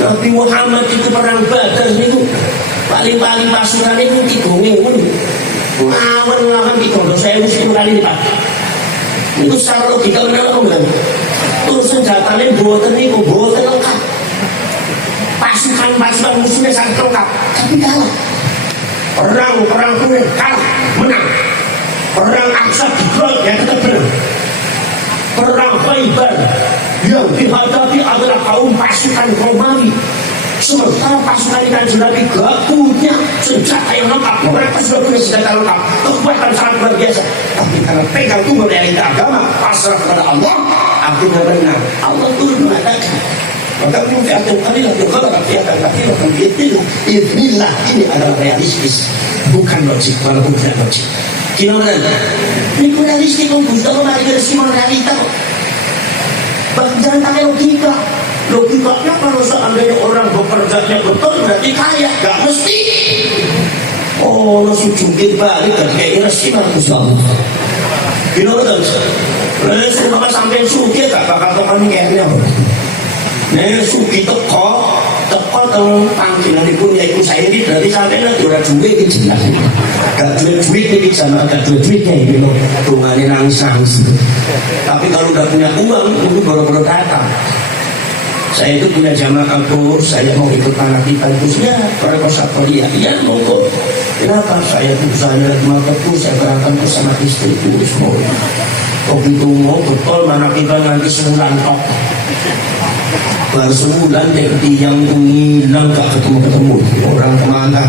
Nabi Muhammad itu perang Badar itu paling-paling pasukan itu digongeng lawan 3.000 10 kali lipat. Itu secara logika kenapa bilang terus senjatanya buatan lengkap, pasukan musuhnya sangat lengkap, tapi kalah. Perang Hunain kalah, menang. Perang Aqsa digelar, yang tetap menang. Perang Khaybar yang dihadapi adalah kaum pasukan Romawi, sementara pasukan Kanjeng Nabi gak punya senjata yang lengkap. Mereka sudah punya senjata lengkap, kekuatan sangat luar biasa, tapi karena pegang tubuh realita agama, pasrah kepada Allah, akhirnya menang. Allah turun mengatakan, maka fi'atun qalilatun ghalabat fi'atan katsiratan biidznillah. Ini adalah realistis, bukan logik, walaupun tidak logik. Gimana? Ini realistik, kita kembali ke semua realita. Jangan pakai logika. Logikanya kalau seandainya orang bekerjanya betul berarti kaya, gak mesti. Oh, lo sujungin balik dan kayak resi harus bangun. Gimana? Semua sampai suki gak bakal tokan kayaknya. Nih suki teko panggilan ibu yaitu saya ini berarti sampai nanti udah duit ini jelas. Gak duit ini sama gak duitnya ini loh. Tungannya nangis. Tapi kalau udah punya uang itu baru datang. Saya itu punya jamaah kampus, saya mau ikut anak kita kampusnya, para peserta dia, ya monggo. Kenapa? Saya usahanya lagi mau kampus, saya berangkat sama istriku semua. begitu mau betul mana kita nanti sebulan tok. Baru sebulan deh yang hilang gak ketemu orang kemana.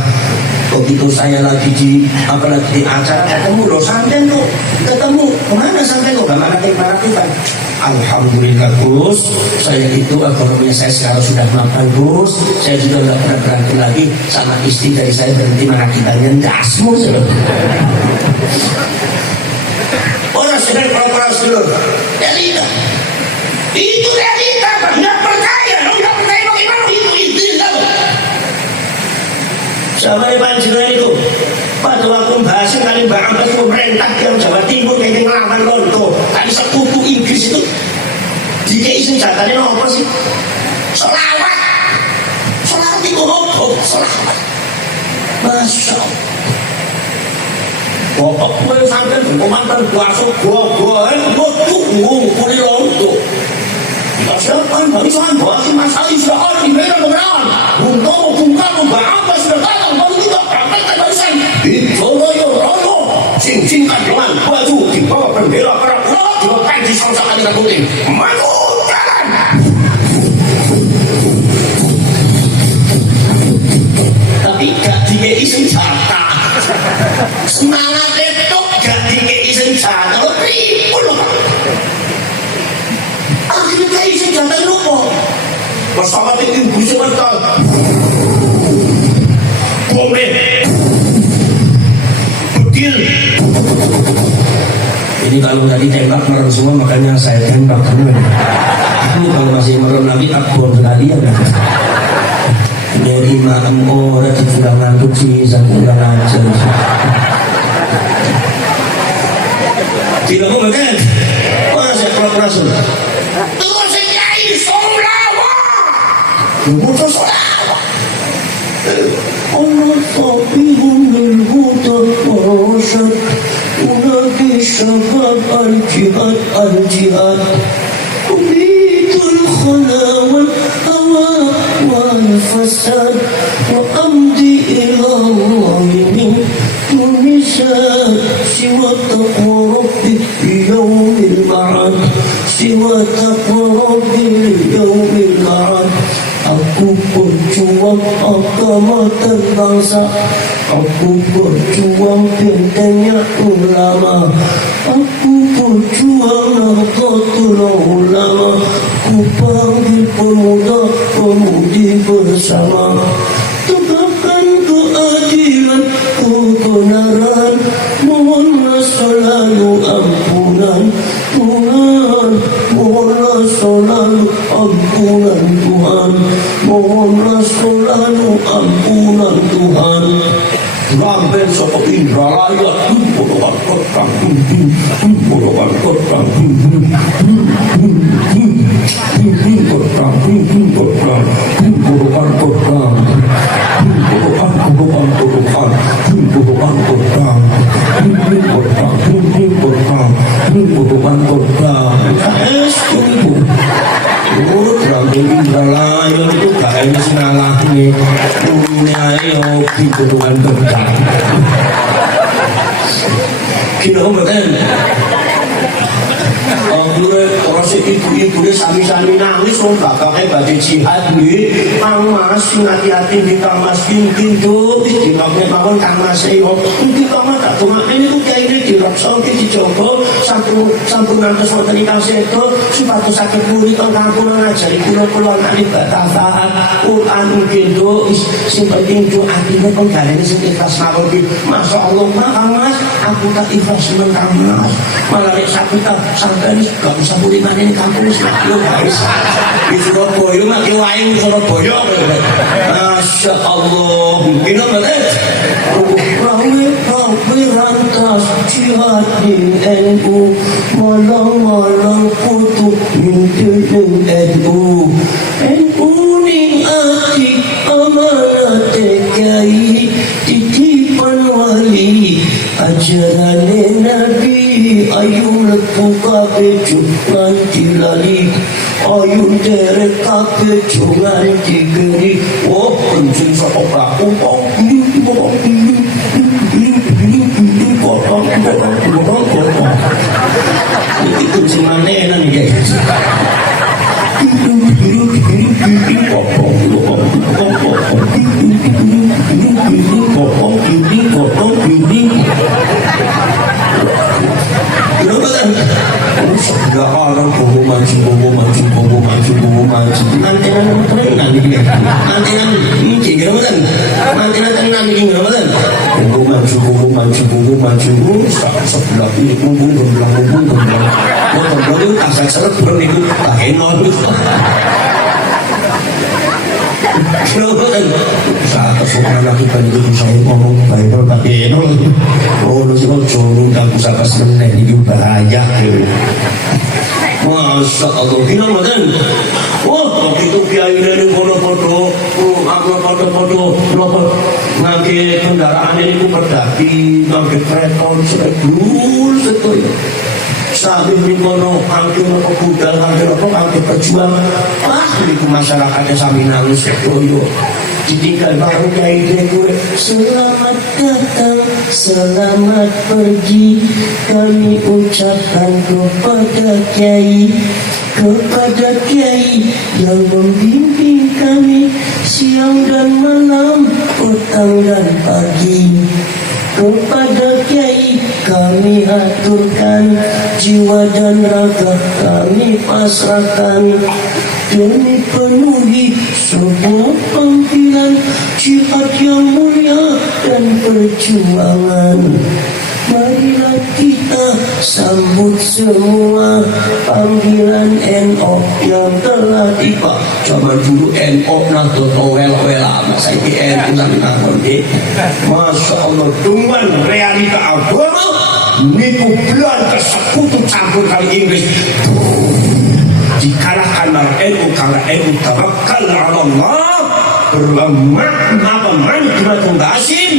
Begitu saya lagi di acara ketemu loh sampai tuh ketemu kemana sampai kok gak marahin. Alhamdulillah Gus, saya itu ekonominya saya sekarang sudah mapan Gus, saya juga nggak pernah berantem lagi sama istri dari saya berhenti marakitannya dasmu sudah. Orang sedang operasi dulu. Realita. Itu realita, Pak. Nggak percaya bagaimana itu lah. Sama panjenengan itu. Pada waktu bahasa kali Mbak Abbas pemerintah yang Jawa Timur yang ngelawan Lonto, tadi sekutu Inggris itu dikei senjatanya apa sih? Selawat itu apa? Selawat. Masya Allah. Bapak gue sampai komandan kuasa gua tunggu kuli Lonto. Kita siapkan barisan bahasa masalah sudah ada di medan kemenangan. Untuk Bung Karno Mbak Abbas sudah datang baru kita praktekkan barisan. Royo sing dengan baju di bawah bendera perang dilakukan di sangsaka dengan putih maju jalan. Tapi gak dikei senjata semangat itu gak dikei senjata lo ribut loh akhirnya dikei senjata lupa bersama dengan ibu sebentar boleh betul. Ini kalau tadi tembak merem semua makanya saya tembak teman. Ini kalau masih merem lagi tak bom sekali ya kan. Dari malam orang kurang ngantuk sih, saya kurang ajar. Tidak mau makan. Mana saya pura-pura tunggu sejai solawa. Butuh solawa. Allah sabihun al-huda wa-rasyad unagi syabab al-jihad ubitul khala wal-hawa wal-fasad wa amdi ila Allahi min tunisad siwa taqwa rabbi yawmil ma'ad siwa taqwa rabbi yawmil ma'ad. Aku berjuang agama dan bangsa, aku berjuang bentengnya ulama, aku berjuang nahdlatul ulama, ku panggil pemuda-pemudi bersama, tegakkan keadilan, kebenaran, mohonlah selalu ampunan Tuhan, mohonlah selalu ampunan Tuhan, mohonlah selalu ampunan Tuhan. Lamben sapa Indra layak puluhan kotang puluhan kotang Indra layak itu gak enak ngalah nih. Ini ayo puluhan kotang. Kira betul. Terus ibu-ibu sami-sami nangis wong bakake badhe jihad nggih. Kang Mas hati-hati di Kang Mas kintu iki dinoke mawon Kang Mas yo. Iki Kang Mas tak domake niku kaine direksa iki dicoba sampun ngantos wonten ing kaseto supados saged murid kampung ngajari kula anak ibadah Quran kintu sing penting ku atine kok garene sing ikhlas mawon iki. Masyaallah Kang Mas aku tak ikhlas men Kang Mas. Malah nek sakita sampai gak usah mulai mana ini kampung yo guys di Surabaya mati wae di Surabaya. Masya Allah mungkin betul rawi rantas jihad di NU malang kutu mimpi NU ning ati amanat TKI titipan wali ajaran Nabi ayu lepu kabeh nganti lali ayu derek kabeh nganti geni. Oh kencing sapa baku kok Mantenan mungkin gak betul. Mantenan tenang mungkin gak betul. Maju, sebelah ini kumpul, gembelang. Mau gembelang itu tak seret belum itu tak enon itu. Kenapa kan? Saat kesukaan lagi kan itu saya ngomong baik tapi enon. Oh lu sih kok curung tak bisa pas meneng itu bahaya. Masya Allah, gila kan? Wah, begitu kiai dari foto-foto, foto-foto, ngangge kendaraan ini berdaki, ngangge kereta, sudah dulu setuju. Sambil mikono, ngangge apa budal, ngangge perjuangan. Wah, ini masyarakatnya sambil nangis setuju. Ditinggal baru kiai gue. Selamat datang, selamat pergi. Kami ucapkan kepada kiai yang membimbing kami siang dan malam, petang dan pagi. Kepada kiai kami aturkan, jiwa dan raga kami pasrahkan, demi penuhi sebuah panggilan jihad yang mulia dan perjuangan. Marilah kita sambut semua panggilan NO yang telah tiba. Zaman dulu NO nah wel masa ini NO nanti. Masya Allah, dengan realita agama niku Belanda sekutu campur kali Inggris. Dikalahkan oleh NU karena NU tawakkal ala Allah, bermakna manfaatkan basin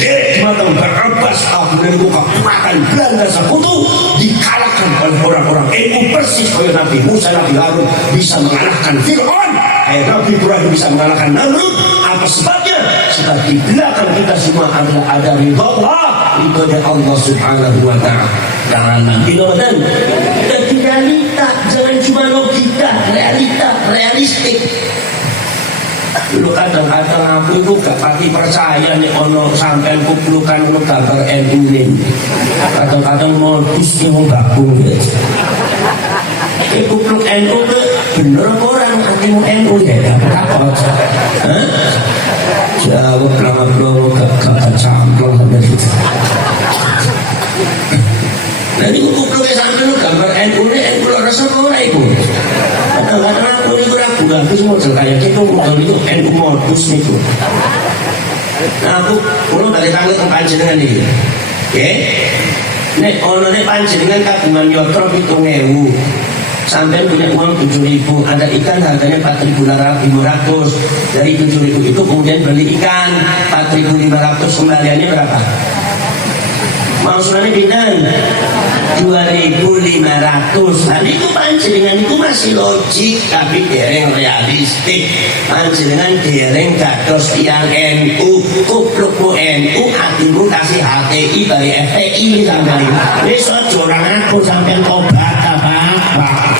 dari matang berabbas akhirnya kekuatan Belanda sekutu dikalahkan oleh orang-orang NU persis oleh Nabi Musa, Nabi Harun bisa mengalahkan Fir'aun, Nabi Ibrahim bisa mengalahkan Namrud. Apa sebabnya? Sebab di belakang kita semua ada ridha Allah, ridha Allah subhanahu wa ta'ala. Dan realita, jangan cuma logika, realistik. Dulu kadang-kadang aku itu gak pati percaya nih ono sampai kuplukan ono gambar NU ini. Kadang-kadang modus ini mau gabung ya. Kupluk NU itu bener orang hatimu NU ya? Apa? Jawab lama-lama gak camplong sampai situ. Nah ini kupluknya sampai itu gambar NU ini NU rasa orang itu. Kadang-kadang aku itu ragu-ragu model kayak gitu, model itu NU modus itu. Nah aku pulang dari tangga ke panjenengan ini. Oke? Nek ono nek panjenengan kagungan yotrop itu ngewu. Sampai punya uang 7.000, ada ikan harganya 4.500. Dari 7.000 itu kemudian beli ikan 4.500, kembaliannya berapa? Maksudnya pindah 2.500. Nah itu panjenengan itu masih logik tapi dereng realistik. Panjenengan dereng gados tiang NU, kuplukmu NU, hatimu kasih HTI dari FPI sampai ini. Besok jorang aku sampai tobat apa-apa.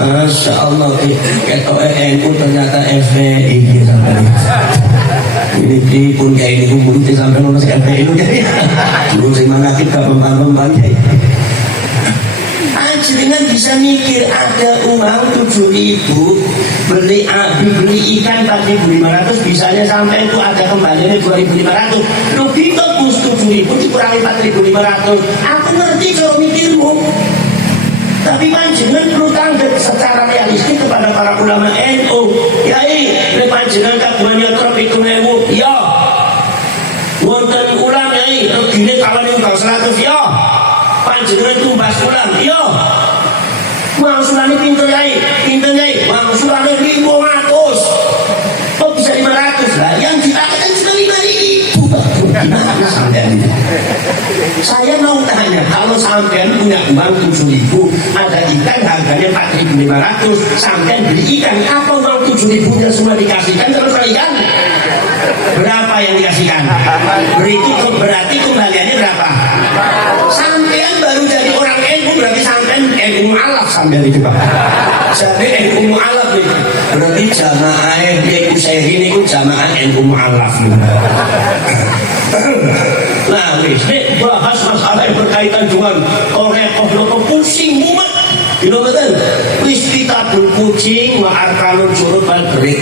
Masya Allah, ketok NU ternyata FPI sampai ini. Ini pun kayak ini umur itu sampai nomor FPI itu jadi belum saya mengakit ke pembang-pembang ya. Panjenengan bisa mikir ada uang 7.000 beli ikan 4.500, bisanya sampai itu ada kembaliannya 2.500. Lu kita bus 7.000 dikurangi 4.500. Aku ngerti kalau mikirmu. Tapi panjenengan perlu tanggap secara realistik kepada para ulama NU. Yai, panjenengan kagungannya trop itu ngewu. Ya. Wonten ulang yai, regine kawan yang 100 ya. Panjenengan tumbas ulang. Ya. Mangsulane pinter yai, mangsulane 500. Kok bisa 500 lah? Yang dipakai cuma 5.000. Gimana sampean ini? Saya mau tanya, kalau sampean punya uang 7.000, ada ikan harganya 4.500, sampean beli ikan, apa uang 7.000-nya semua dikasihkan terus ikan? Berapa yang dikasihkan? Berarti kembaliannya berapa? Sampean baru jadi orang NU, berarti sampean NU mu'alaf sampean itu Pak. Jadi NU mu'alaf itu berarti jamaah NU Syairin itu jamaah NU mu'alaf. Nah, wis nek bahas masalah yang berkaitan dengan korekoh nopo pusing mumet. Dino mboten wis pitabul kucing wa arkanul curut wal berik.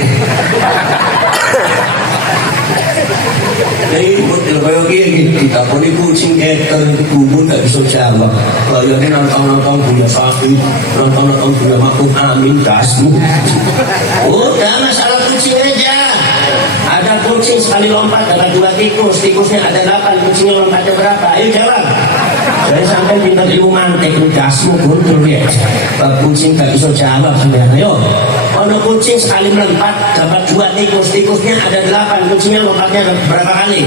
Jadi model kaya gini ditakoni kucing eter kubur gak bisa jawab. Kayaknya nonton punya sapi, nonton punya makhluk amin gasmu. Udah masalah kucing aja. Ada kucing sekali lompat dapat 2 tikus, tikusnya ada 8, kucingnya lompatnya berapa? Ayo jawab. Saya sampai pintar ilmu mantek, gasmu guntur ya. Kucing gak bisa jawab sudah. Ayo. Ono kucing sekali melompat dapat 2 tikus, tikusnya ada 8, kucingnya lompatnya berapa kali?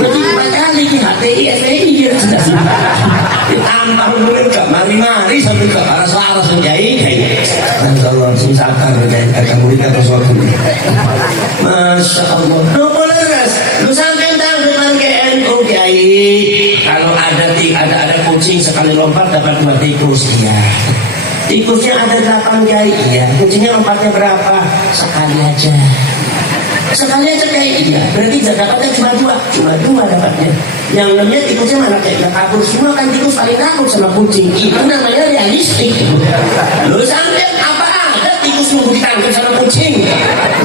Berarti 4 kali di HTI, SPI ya. Ditambah mungkin gak mari-mari sampai ke arah-arah senjai. Dan kalau sing sakar dan akan murid atau suatu. Masya Allah. Nopo leres. Lu sampai tanggung ke NU Kiai. Kalau ada kucing sekali lompat dapat 2 tikus, iya. Tikusnya ada 8 Kiai, iya. Kucingnya lompatnya berapa? Sekali aja. Sekali aja Kiai, iya. Berarti dapatnya cuma 2 dapatnya. Yang namanya tikusnya mana kayak kabur semua kan, tikus paling takut sama kucing. Itu namanya realistik. Lu sampai apa ada tikus nunggu ditangkap sama kucing?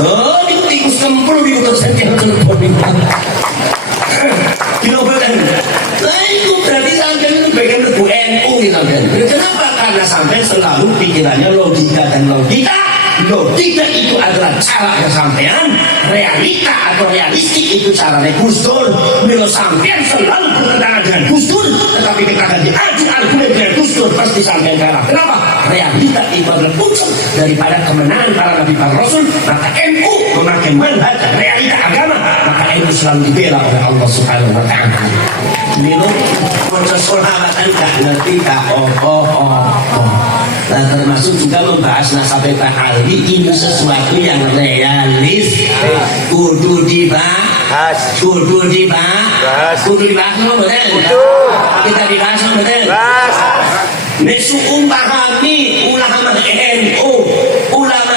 Oh, itu tikus kempul di utus saja telepon itu. Dinobatkan. Nah itu berarti sampai itu bagian dari NU gitu kan. Kenapa? Karena sampai selalu pikirannya logika dan logika. Logika itu adalah cara kesampaian, realita atau realistik itu caranya Gus Dur. Bila sampean selalu bertentangan dengan Gus Dur, tetapi ketika diaju argumen dengan Gus Dur pasti sampean kalah. Kenapa? Realita itu adalah puncak daripada kemenangan para nabi para rasul. Maka NU memakai manhaj realita agama, maka NU selalu dibela oleh Allah Subhanahu wa taala. Minum konsesolawatan gak ngerti gak Nah termasuk juga membahas nasabah ahli ini sesuatu yang realis. Kudu dibahas, kudu dibahas, betul. Kita dibahas betul. Nesu pahami ulama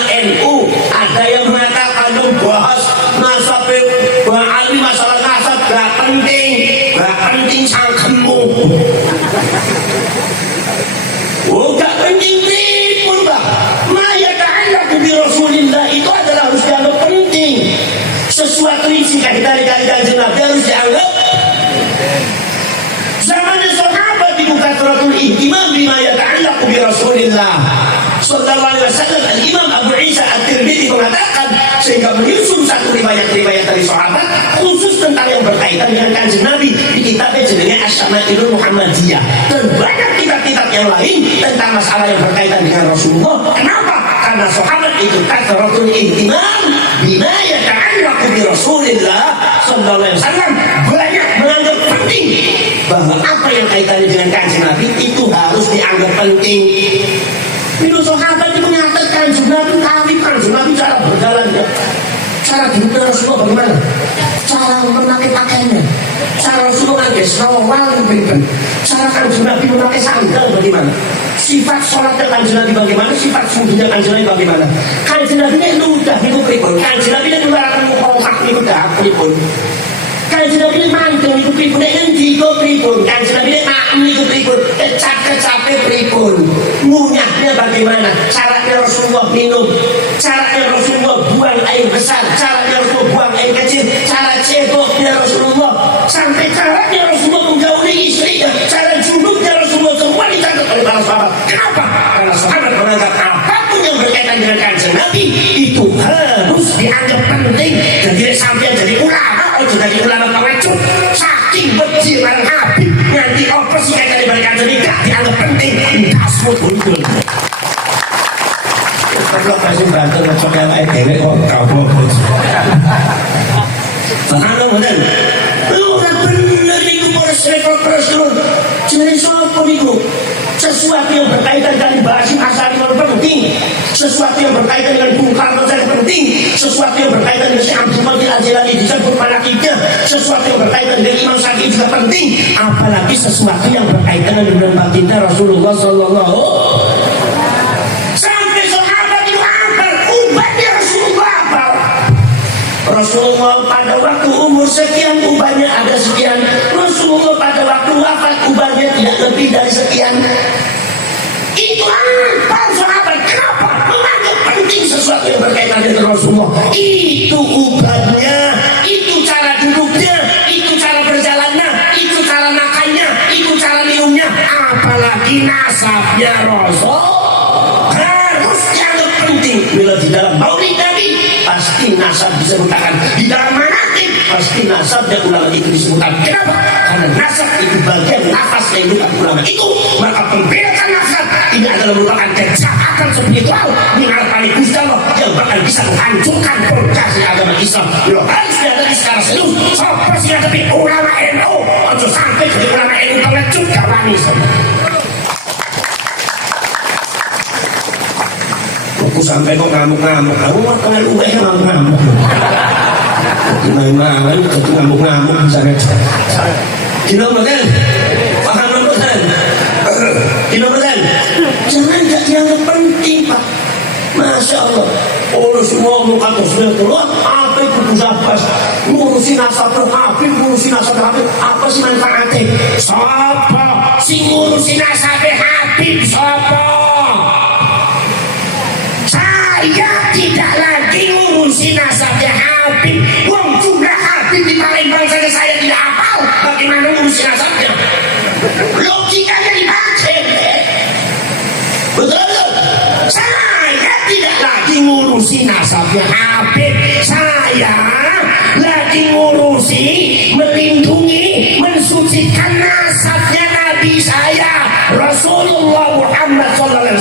NU ada yang mengatakan bahas nasabah ahli masalah nasab gak penting sangkemu. Oh gak penting pun Pak. Maya ta'alaku bi Rasulillah itu adalah harus dianggap penting. Sesuatu isi kali-kali Nabi harus dianggap. Zamannya sahabat dibuka suratul ihtimam bima yata'alaku bi Rasulillah sallallahu alaihi wasallam. Al-Imam Abu Isa At-Tirmidzi mengatakan sehingga menyusun satu riwayat dari sahabat khusus tentang yang berkaitan dengan kanjeng Nabi di kitabnya judulnya Asy-Syama'ilul Muhammadiyah dan banyak kitab-kitab yang lain tentang masalah yang berkaitan dengan Rasulullah. Kenapa? Karena sahabat itu kathratul ihtimam bima yata'allaqu bi Rasulillah sallallahu alaihi wasallam, banyak menganggap penting bahwa apa yang kaitannya dengan kanjeng Nabi itu harus dianggap penting. Itu sahabat itu menyatakan Nabi Nabi cara berjalannya, cara hidupnya Rasulullah bagaimana, cara memakai pakaiannya, cara Rasulullah memakai sarwal bagaimana, cara kanjeng Nabi memakai sandal bagaimana, sifat sholatnya kanjeng Nabi bagaimana, sifat wudhunya kanjeng Nabi bagaimana. Kanjeng Nabi itu udah itu pripun, kanjeng Nabi itu mengatakan mukhawfat itu udah pripun. Kanjeng Nabi ini manteng itu pripun, endi itu pripun, kanjeng Nabi ini maem itu pripun, kecap-kecapnya pripun, ngunyahnya bagaimana, caranya Rasulullah minum, caranya Rasulullah buang air besar, caranya Rasulullah buang air kecil, cara ceboknya Rasulullah, sampai caranya Rasulullah menjauhi istrinya, cara junubnya Rasulullah semua dicatat oleh para sahabat. Kenapa? Karena sahabat menganggap apapun yang berkaitan dengan kanjeng Nabi itu harus dianggap penting. Jadi sampai jadi ulama, jadi ulama pengacut, saking benci marang Habib nganti apa sih kaitan dengan kanjeng Nabi gak dianggap penting. Kasut muncul. Kalau kasih bantu ngecok yang lain dewe kok kabur. Paham bener? Lu kan bener niku Rasul. Jadi sopo niku? Sesuatu yang berkaitan dengan Basim Asari penting, sesuatu yang berkaitan dengan Bung Karno penting, sesuatu yang berkaitan dengan Syekh Abdul Qadir Al-Jilani disebut manaqibnya, sesuatu yang berkaitan dengan Imam Syafi'i juga penting, apalagi sesuatu yang berkaitan dengan baginda Rasulullah sallallahu. Sampai sahabat itu hafal ubatnya Rasulullah hafal. Rasulullah pada waktu umur sekian ubahnya ada sekian. Rasulullah pada waktu wafat ubahnya tidak lebih dari sekian. Itu sesuatu yang berkaitan dengan Rasulullah. Itu ubahnya, itu cara duduknya, itu cara berjalannya, itu cara makannya, itu cara minumnya, apalagi nasabnya Rasul. Harus dianggap penting. Bila di dalam maulid Nabi pasti nasab disebutkan, di dalam manaqib pasti nasabnya ulama itu disebutkan. Kenapa? Karena nasab itu bagian nafas kehidupan ulama itu. Maka pembedakan nasab ini adalah merupakan kejahatan spiritual minal paling Allah yang bahkan bisa menghancurkan fondasi agama Islam. Lo harus dihadapi secara serius. Sopo sih hadapi ulama NU, ojo sampai ke ulama NU pengecut gawani semua. Aku sampai kok ngamuk-ngamuk, aku mah terlalu ngamuk-ngamuk. Main-main, jadi ngamuk-ngamuk misalnya. Gila betul? Paham betul? Gila betul? Jangan gak dianggap penting, Pak. Masya Allah. Urus semua muka terus keluar, apa itu pusat-pas? Ngurusin nasabah Habib, ngurusin nasabah Habib, apa sih manfaatnya? Sopo si ngurusin nasabah Habib, sopo? Saya tidak lagi ngurusin nasabah Habib. Wong jumlah Habib di Palembang saja saya tidak hafal. Bagaimana ngurusin nasabnya? Logikanya dibaca. Betul? Saya tidak lagi ngurusin nasabnya Habib. Saya lagi ngurusi, melindungi, mensucikan nasabnya Nabi saya Rasulullah Muhammad SAW,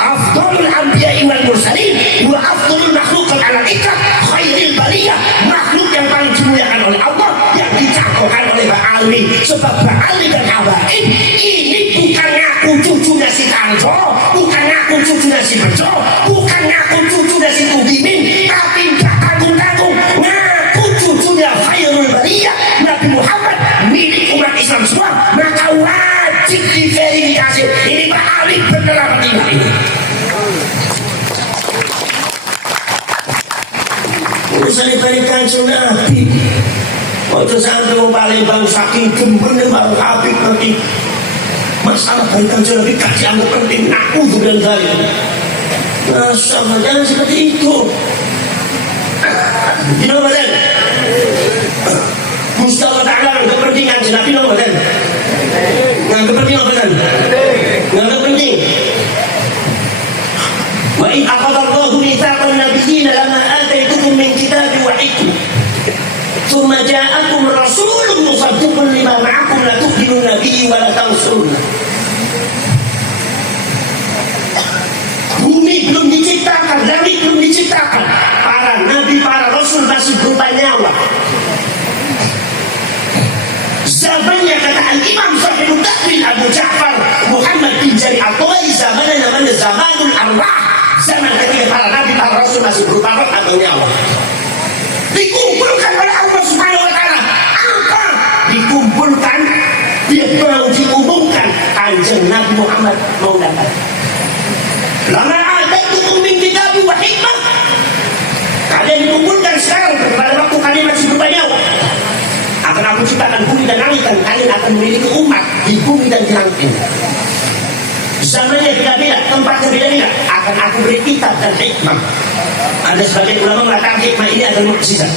afdalul anbiya'i wal mursalin wa afdalul makhluk ala ikrah khairil bariyah, makhluk yang paling dimuliakan oleh Allah, yang dijagokan oleh Ba'ali. Sebab Ba'ali dan Habaib ini bukan ngaku cucunya si Tanjo, bukan ngaku cucunya si Bejo, bukan ngaku cucunya si Tugimin, tapi gak tanggung-tanggung ngaku cucunya khairul bariyah Nabi Muhammad, milik umat Islam semua. Maka wajib diverifikasi ini Ba'ali benar apa tidak ini. Urusan diberikan Nabi. Waktu sampai mau Palembang saking gembernya baru Habib nanti masalah berikan Nabi kasih anggap penting. Aku dengan saya. Masya Allah, jangan seperti itu. You know what then? Mustafa Ta'ala kepentingan Nabi, you know what then? Nggak kepentingan apa then? Nggak kepenting. Wa in aqadallahu mitsaqan nabiyyin lama ataitukum min kitabin wa hikmah thumma ja'akum rasulun musaddiqun lima ma'akum la tu'minuna bihi wa la tansurunna. Bumi belum diciptakan, langit belum diciptakan, para nabi, para rasul masih berupa nyawa. Zamannya kata Al-Imam Sahibul Takwil Abu Ja'far Muhammad bin Jari Al-Tawai, zamannya namanya zamanul arwah, zaman ketika para nabi, para rasul masih berupa roh atau nyawa. Dikumpulkan oleh Allah Subhanahu wa Ta'ala. Apa? Dikumpulkan, dia mau diumumkan Kanjeng Nabi Muhammad mau datang. Lama ada itu min kitab wa hikmah. Kalian dikumpulkan sekarang pada waktu kalian masih berupa nyawa. Akan aku ciptakan bumi dan langit dan kalian akan memiliki umat di bumi dan di langit ini. Zamannya beda-beda, tempatnya beda-beda. Akan aku beri kitab dan hikmah. Ada sebagian ulama mengatakan hikmah ini adalah mukjizat.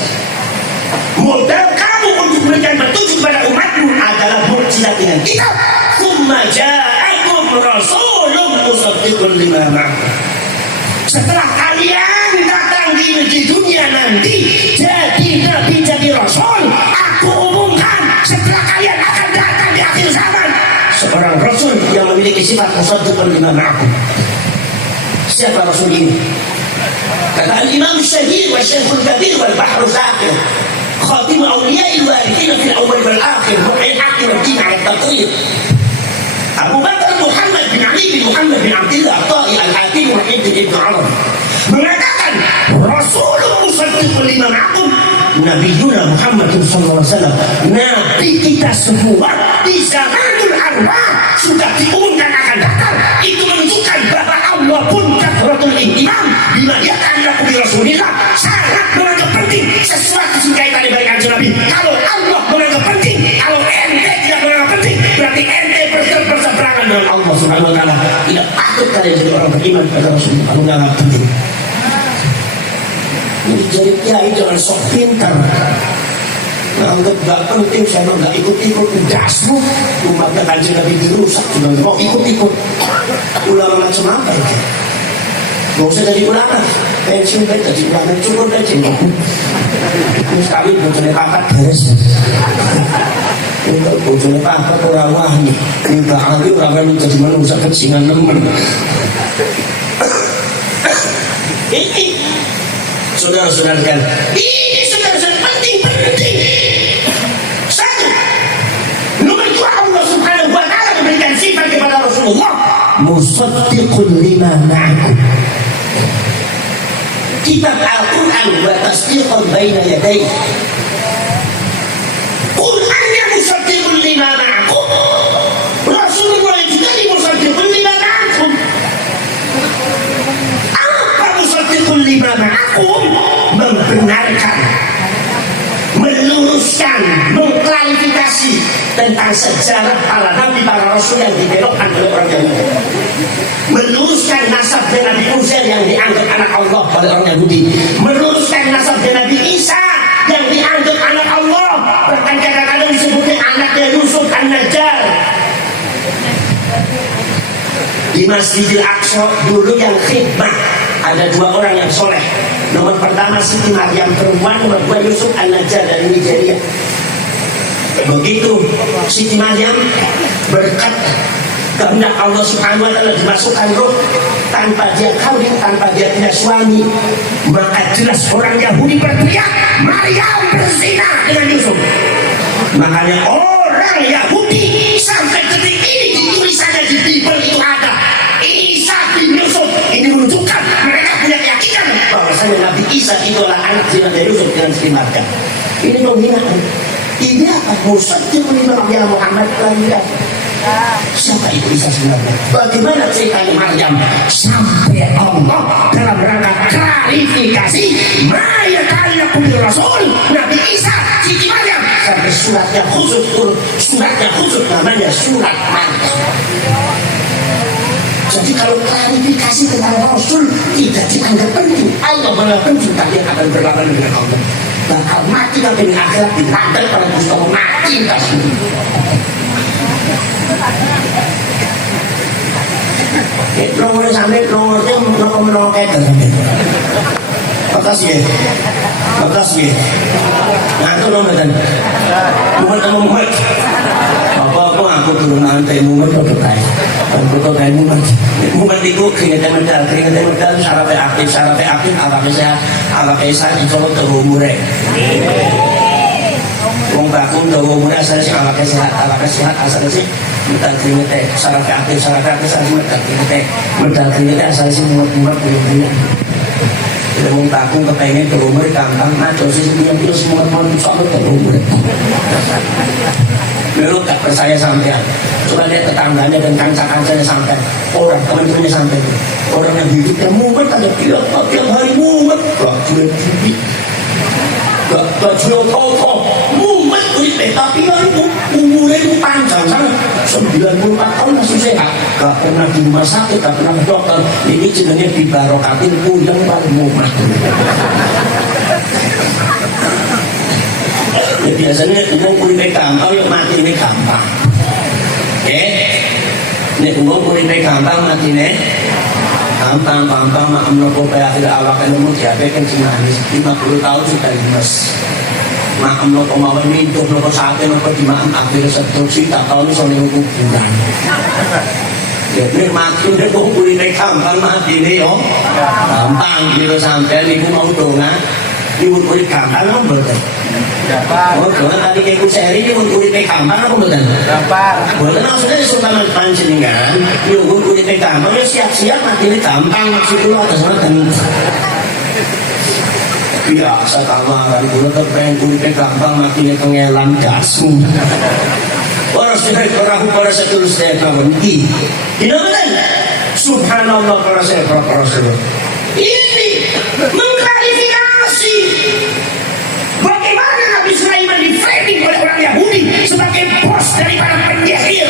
Modal kamu untuk memberikan petunjuk kepada umatmu adalah mukjizat dengan kitab. Tsumma ja'akum rasulun musaddiqun lima ma'akum. Setelah kalian datang di dunia nanti jadi nabi, jadi rasul, aku umumkan setelah kalian akan datang di akhir zaman seorang rasul yang memiliki sifat musaddiqun lima ma'akum. Siapa rasul ini? Kata Al-Imam Syahid wa Syekhul Kabir wal Bahru Saqir, khatim awliya'il warithin fil awwal wal akhir, mu'in hakim ad-din 'ala at-taqrir. Abu Bakar Muhammad bin Ali bin Muhammad bin Abdullah Ta'i Al-Hakim Muhyiddin Ibn Arab mengatakan Rasulullah musaddiqun lima ma'akum, Nabiyuna Muhammad sallallahu alaihi wasallam, nabi kita semua di zamanul arwah sudah diumumkan akan datang. Itu menunjukkan bahwa Allah pun kathratul ihtimam bima ya'lamu bi Rasulillah, sangat menganggap penting sesuatu yang kaitannya dengan Kanjeng Nabi. Kalau Allah menganggap penting, kalau ente tidak menganggap penting, berarti ente berseberangan dengan Allah Subhanahu wa Ta'ala. Tidak patut kalian jadi orang beriman pada Rasulullah kalau menganggap penting. jadi kiai jangan sok pintar. Anggap gak penting, saya gak ikut-ikut dasmu. Umatnya kanjeng Nabi dirusak, juga mau ikut-ikut. Ulama macam apa itu? Gak usah jadi ulama, pensiun baik jadi ulama, cukup aja. Ini sekali bocornya pakat beres. Ini bocornya pakat orang wahnya. Ini gak ahli orang jadi manusia kencingan nemen. Ini saudara-saudara kan, ini saudara-saudara penting. Satu, nomor dua, Allah Subhanahu wa Ta'ala memberikan sifat kepada Rasulullah, musaddiqun lima ma'akum, kitab Al-Quran wa tasdiqan baina yadayhi. Qurannya musaddiqun lima ma'akum, Rasulullah juga musaddiqun lima ma'akum. Musaddiqun lima ma'akum, membenarkan, meluruskan, mengklarifikasi tentang sejarah para nabi, para rasul yang dibelokkan oleh orang Yahudi, meluruskan nasab Nabi Uzair yang dianggap anak Allah oleh orang Yahudi, meluruskan nasab Nabi Isa yang dianggap anak Allah, bahkan kadang-kadang disebutnya anaknya Yusuf An-Najjar. Di Masjidil Aqsa dulu yang khidmah ada dua orang yang soleh. Nomor pertama Siti Maryam perempuan, nomor dua Yusuf An-Najjar dari Nigeria. Begitu Siti Maryam berkat kehendak Allah Subhanahu wa Ta'ala dimasukkan roh tanpa dia kawin, tanpa dia punya suami, maka jelas orang Yahudi berteriak Maryam berzina dengan Yusuf. Makanya orang Yahudi sampai detik ini di tulisannya di Bible itu ada Isa bin Yusuf. Ini menunjukkan mereka punya keyakinan bahwasanya Nabi Isa itu adalah anak dari Yusuf dengan Siti Maryam. Ini penghinaan. Ini apa? Musaddiq lima Nabi Muhammad kelahiran. Siapa itu Isa sebenarnya? Bagaimana ceritanya Maryam? Sampai Allah dalam rangka klarifikasi mayatanya kubil Rasul Nabi Isa Siti Maryam, sampai suratnya khusus turun. Suratnya khusus namanya surat Maryam. Jadi kalau klarifikasi tentang Rasul tidak dianggap penting, Allah malah penting, tapi akan berlawan dengan Allah. Bakal mati nanti di akhirat dilandai pada Mustafa mati kasih. Nomor sampai nomornya nomor kayak sampai. Makasih ya. Makasih ya. Nah itu nomor dan nomor. Apa aku turun nanti nomor berapa kali? Berapa kali nomor? Nomor itu keringat medal, syarat aktif, apa sehat, dicoba terumur. Wong bakung dawa umurnya asal sih awake sehat asal sih medal keringetnya, syarat aktif asal sih medal keringetnya asal sih muat punya. Wong bakung kepengen berumur gampang, maco sih punya terus muat soal berumur. Lu tak percaya sampean, coba lihat tetangganya dan kanca-kancanya sampean, orang teman-temannya sampean, orang yang hidupnya mumet ada tiap hari mumet, gak jual toko mumet kulitnya, tapi umurnya itu panjang sana 94 tahun masih sehat, gak pernah di rumah sakit, gak pernah ke dokter. Ini jenengnya dibarokatin puyeng paling mumet. Ya biasanya umum kulitnya gampang, yuk mati ini gampang. Ini umum kulitnya gampang, mati ini gampang, makan rokok akhir awak ilmu diabetes manis 50 tahun sudah lemes. Makan rokok mau minum rokok sate rokok dimakan akhir seterusnya tak tahu ini soalnya kuburan. Jadi mati ini kulitnya gampang, mati ini yo gampang gitu sampai ibu mau dongan ibu kulit gampang kan betul. Oh, jangan tadi kayak kuseri ini kulitnya gampang apa betul? Gampang. Betul maksudnya Sultan Panjenengan, ibu kulitnya gampang ya siap-siap mati ini gampang maksud itu atas mana? Biasa kamaran dulu kepengen kulitnya gampang mati ini kengelan gasmu. Orang sudah perahu para setulus saya kawan ini. Tidak Subhanallah para saya para saudara. Ini mengklarifikasi bagaimana Nabi Sulaiman di framing oleh orang Yahudi sebagai bos daripada penyihir.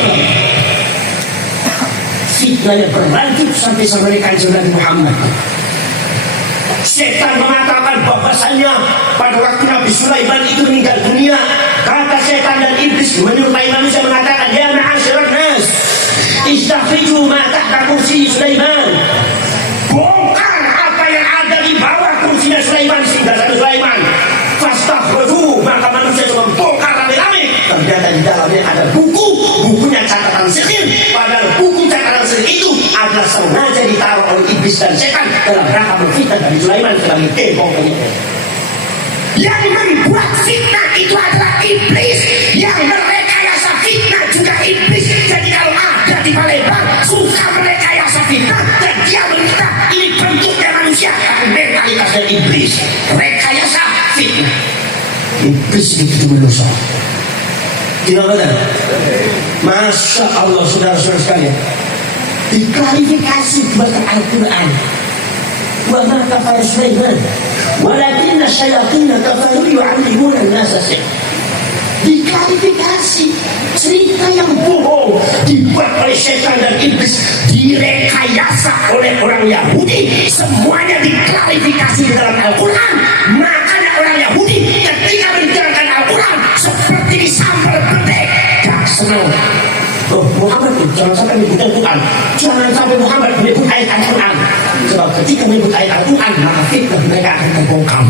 Fitnahnya berlanjut sampai Kanjeng Nabi Muhammad. Setan mengatakan bahwa bahwasanya pada waktu Nabi Sulaiman itu meninggal dunia, kata setan dan iblis menyerupai manusia mengatakan, ya ma'asyiral nas, istafiju ma tahta kursi Sulaiman. Bongkar apa yang ada di bawah kursinya Sulaiman, sehingga satu Sulaiman. Fastakhruju, maka manusia itu membongkar rame-rame. Ternyata di dalamnya ada bukunya catatan sihir. Padahal buku catatan sihir itu adalah sengaja ditaruh oleh iblis dan setan dalam rangka memfitnah Nabi Sulaiman sebagai pokoknya. Yang membuat fitnah itu adalah iblis, yang merekayasa fitnah juga iblis. Jadi kalau ada di Palembang suka merekayasa fitnah dan dia meminta ini bentuknya manusia, tapi mentalitasnya iblis, rekayasa fitnah. Iblis itu manusia. Tidak benar. Masya Allah, saudara-saudara sekalian, diklarifikasi baca Al-Quran. Wa ma kafara Sulaiman walakinna syayatina kafaru yu'allimuna an-nasa sihr. Diklarifikasi, cerita yang bohong dibuat oleh setan dan iblis, direkayasa oleh orang Yahudi, semuanya diklarifikasi di dalam Al-Quran. Makanya orang Yahudi ketika menjalankan Al-Quran seperti disambar bedek, gak senang. Oh, Muhammad itu jangan sampai menyebut Al-Quran, jangan sampai Muhammad menyebut ayat Al-Quran. Sebab ketika menyebut ayat Al-Quran, maka fitnah mereka akan terbongkar.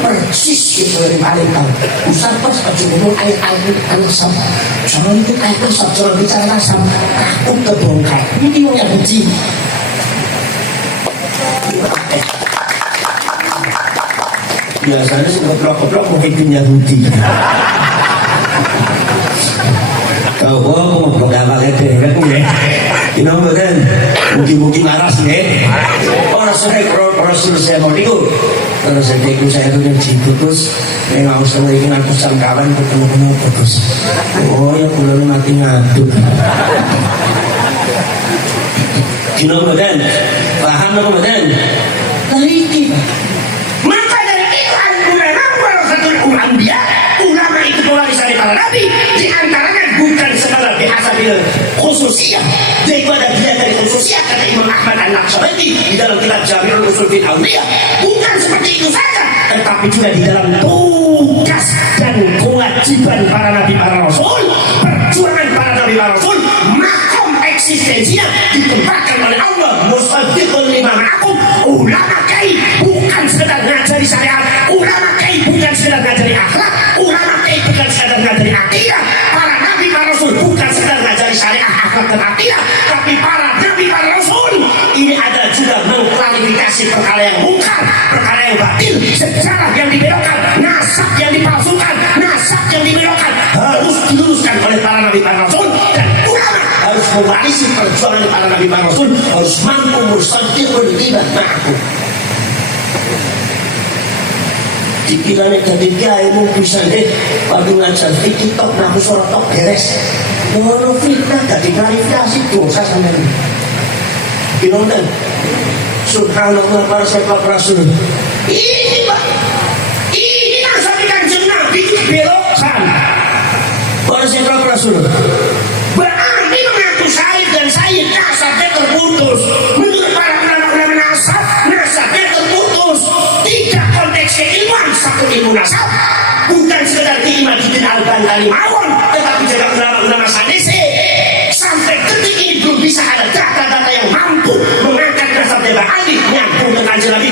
Persis itu yang paling tahu. Ustaz pas ngomong ayat Al-Quran sama, jangan menyebut ayat Al-Quran, jangan bicara sama, takut terbongkar. Ini yang benci. Biasanya suka keblok-keblok mungkin Yahudi. Kau mau berapa kali kan ya? Kita mungkin mungkin laras nih. Orang saya mau ikut. Terus saya ikut saya tuh yang putus. Memang usah lagi ngatusan kawan ketemu putus. Oh ya belum mati ngadu. Kita mungkin paham mungkin. Lagi. Maka dari itu al-ulama warasatul anbiya, ulama itu pewaris dari para nabi, di antaranya bukan sekadar bihasabil khususiyah, yaitu ada dia dari khususiyah kata Imam Ahmad An-Naqsyabandi di dalam kitab Jami'ul Ushul fil Awliyah. Bukan seperti itu saja, tetapi juga di dalam tugas dan kewajiban para nabi para rasul, perjuangan para nabi para rasul, makom eksistensinya ditempatkan oleh Allah. Musaddiqun lima ma'akum, ulama kai bukan sekedar ngajari syariat, ulama kai bukan sekedar ngajari akhlak, ulama kai bukan sekedar ngajari akidah. Para nabi para rasul bukan sekedar ngajari syariat, akhlak dan akidah, tapi para nabi para rasul ini ada juga mengklarifikasi perkara yang mungkar, perkara yang batil, sejarah yang dibelokkan, nasab yang dipalsukan, nasab yang dibelokkan harus diluruskan oleh para nabi para rasul. Dan ulama harus mewarisi perjuangan para nabi para rasul, harus mampu musaddiqun lima ma'akum. Dikiranya jadi kiai mau bisa deh waktu ngajar fikih tok nahu surat tok beres. Ngono fitnah jadi klarifikasi dosa sama ini. Gimana? Subhanallah para sahabat Rasul. Ini Pak, ini nasabnya Kanjeng Nabi itu belokkan. Para sahabat Rasul. Berarti mengaku syahid dan syahid nasabnya terputus. Menurut para ulama nasabnya terputus. Tidak konteksnya ilmuwan, satu ilmu nasab. Bukan sekedar Imam Al-Bantali mawon, tetapi juga ulama-ulama sanese. Sampai detik ini belum bisa ada data-data yang mampu mengangkat nasab Mbah Ali nyambung ke Kanjeng Nabi.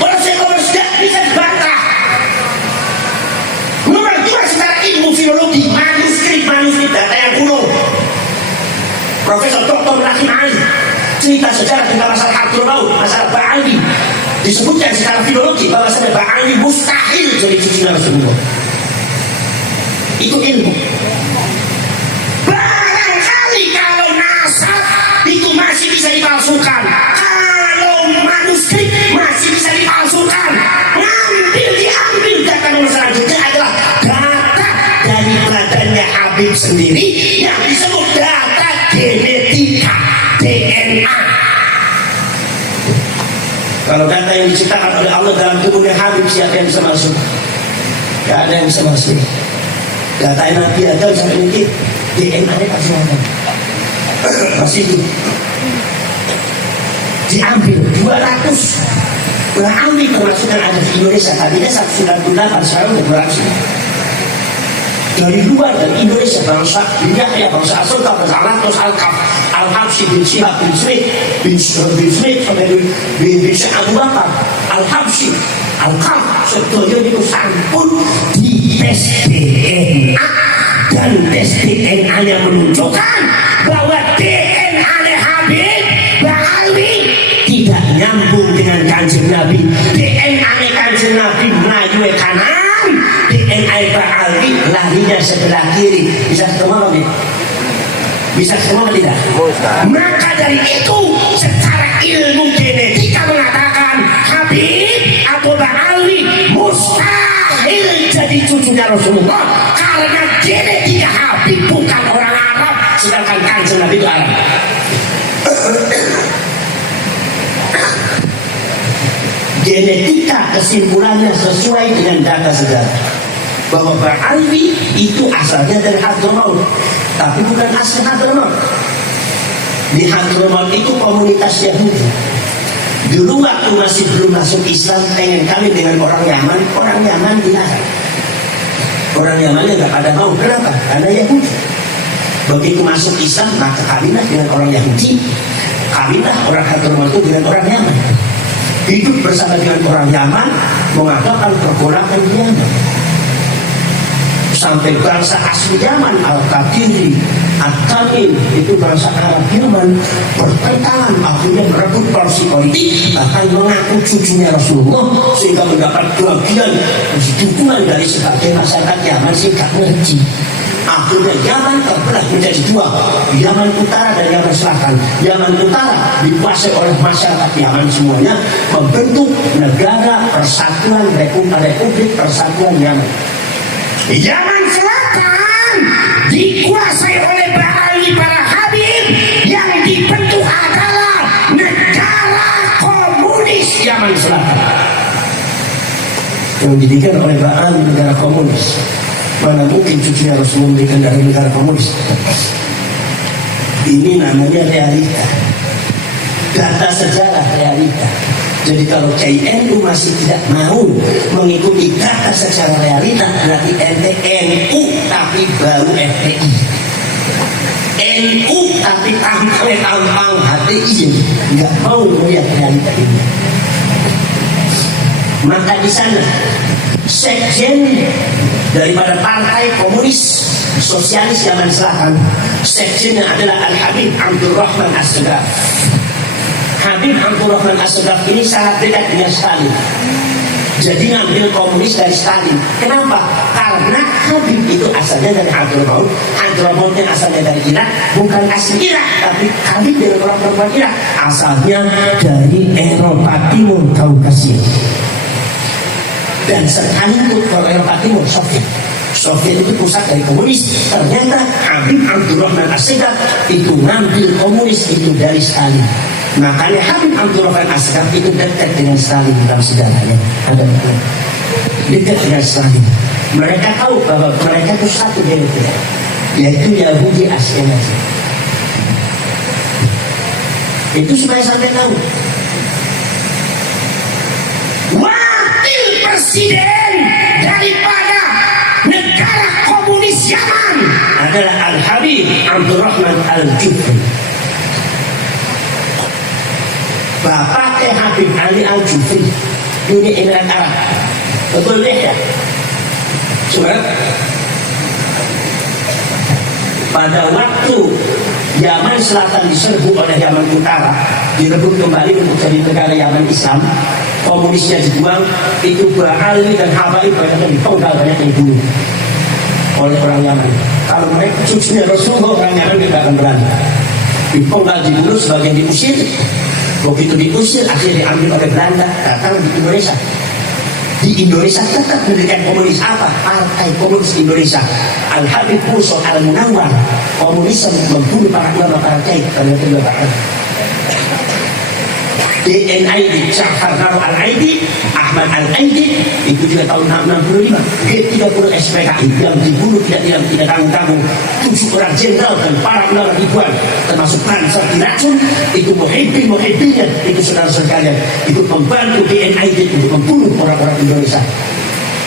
Kalau saya tidak bisa dibantah. Nomor dua, secara ilmu filologi, manuskrip data yang kuno. Profesor Dr. Rahim Ali cerita sejarah tentang masalah Abdul Maut, masalah Mbah Ali, disebutkan secara filologi bahwa Mbah Ali mustahil jadi cucunya Rasulullah. Itu ilmu. Barangkali kalau nasab itu masih bisa dipalsukan, kalau manuskrip masih bisa dipalsukan, diambil data nomor selanjutnya adalah data dari badannya Habib sendiri yang disebut data genetika DNA. Kalau data yang diciptakan oleh Allah dalam tubuhnya Habib, siapa yang bisa masuk? Gak ada yang bisa masuk. Data Nabi Adam sampai ini DNA-nya pasti ada. Masih itu diambil 200 Ba'alwi termasuk yang ada di Indonesia. Tadinya 198 sekarang udah beraksi. Dari luar dari Indonesia, bangsa Yahya, bangsa Asulta, bangsa Alatos, Al-Habsyi bin Syihab bin Smith, bin Smith sampai bin Syekh Abu Bakar, Al-Habsyi, Al-Qam, sedoyo itu sampun di tes DNA dan tes DNA-nya menunjukkan bahwa DNA Habib Ba'alwi tidak nyambung dengan Kanjeng Nabi. DNA Kanjeng Nabi melayu kanan, DNA Ba'alwi larinya sebelah kiri. Bisa ketemu nih? Bisa ketemu tidak? Maka dari itu secara ilmu genetika mengatakan Habib atau Ba'alwi mustahil jadi cucunya Rasulullah, karena genetika Habib bukan orang Arab, sedangkan Kanjeng Nabi itu Arab. Genetika kesimpulannya sesuai dengan data sejarah bahwa Ba'alwi itu asalnya dari Hadramaut, tapi bukan asli Hadramaut. Di Hadramaut itu komunitas Yahudi. Dulu waktu masih belum masuk Islam, pengen kawin dengan orang Yaman dilarang. Orang Yaman nggak pada mau. Kenapa? Karena Yahudi. Begitu masuk Islam, maka kawinlah dengan orang Yahudi, kawinlah orang Hadramaut itu dengan orang Yaman. Hidup bersama dengan orang Yaman, mengadakan pergolakan di Yaman. Sampai bangsa asli Yaman, Al-Qadiri, At-Tamim, itu bangsa Arab Yaman, bertentangan, akhirnya merebut porsi politik, bahkan mengaku cucunya Rasulullah, sehingga mendapat bagian dukungan dari sebagian masyarakat Yaman sehingga ngerti. Akhirnya Yaman terbelah menjadi dua, Yaman Utara dan Yaman Selatan. Yaman Utara dikuasai oleh masyarakat Yaman semuanya, membentuk negara persatuan Republik Persatuan Yaman. Yaman Selatan dikuasai oleh Ba'alwi para Habib, yang dibentuk adalah negara komunis Yaman Selatan. Yang didirikan oleh Ba'alwi negara komunis. Mana mungkin cucunya Rasulullah memberikan dari negara komunis? Ini namanya realita, data sejarah realita. Jadi kalau KNU masih tidak mau mengikuti data secara realita, berarti NU tapi baru FPI, NU tapi tampang HTI, nggak mau melihat realita ini. Maka di sana sekjen daripada Partai Komunis Sosialis Yaman Selatan, sekjennya adalah Al-Habib Abdurrahman As-Sagaf. Habib Abdurrahman As-Sagaf ini sangat dekat dengan Stalin. Jadi ngambil komunis dari Stalin. Kenapa? Karena Habib itu asalnya dari Hadramaut. Hadramautnya asalnya dari Irak, bukan asli Irak, tapi Habib dari orang perempuan Irak, asalnya dari Eropa Timur, Kaukasia. Dan sekalipun ke Eropa Timur, Soviet itu pusat dari komunis. Ternyata Habib Abdurrahman As-Sagaf itu ngambil komunis itu dari Stalin. Makanya Habib Abdurrahman As-Sagaf itu dekat dengan Stalin dalam sejarahnya. Ada dekat dengan Stalin. Mereka tahu bahwa mereka itu satu genetika, yaitu Yahudi Askenazi. Itu supaya sampai tahu. Presiden daripada negara komunis Yaman adalah Al-Habib Abdurrahman Al-Jufri. Bapaknya Habib Ali Al-Jufri, Uni Emirat Arab. Betul ya? Surat. Pada waktu Yaman Selatan diserbu oleh Yaman Utara, direbut kembali untuk jadi negara Yaman Islam, komunisnya dibuang, itu Ba'alwi dan Habaib banyak yang dipenggal, banyak yang dibunuh oleh orang Yaman. Kalau mereka cucunya Rasulullah, orang Yaman tidak akan berani. Dipenggal, dibunuh, sebagian diusir. Begitu diusir, akhirnya diambil oleh Belanda, datang di Indonesia. Di Indonesia tetap mendirikan komunis apa? Partai Komunis Indonesia. Al-Habib Musa Al-Munawwar, komunis membunuh para ulama, para kiai, karena itu DNID, Ja'far Al-Aidi, Ahmad Al-Aidi, itu juga tahun 65. G30 SPKI yang dibunuh tidak tanggung-tanggung 7 orang jenderal dan para ulama ribuan, termasuk Pansar diracun. Itu muhibbinnya, itu saudara-saudara sekalian, itu membantu DNID untuk membunuh orang-orang Indonesia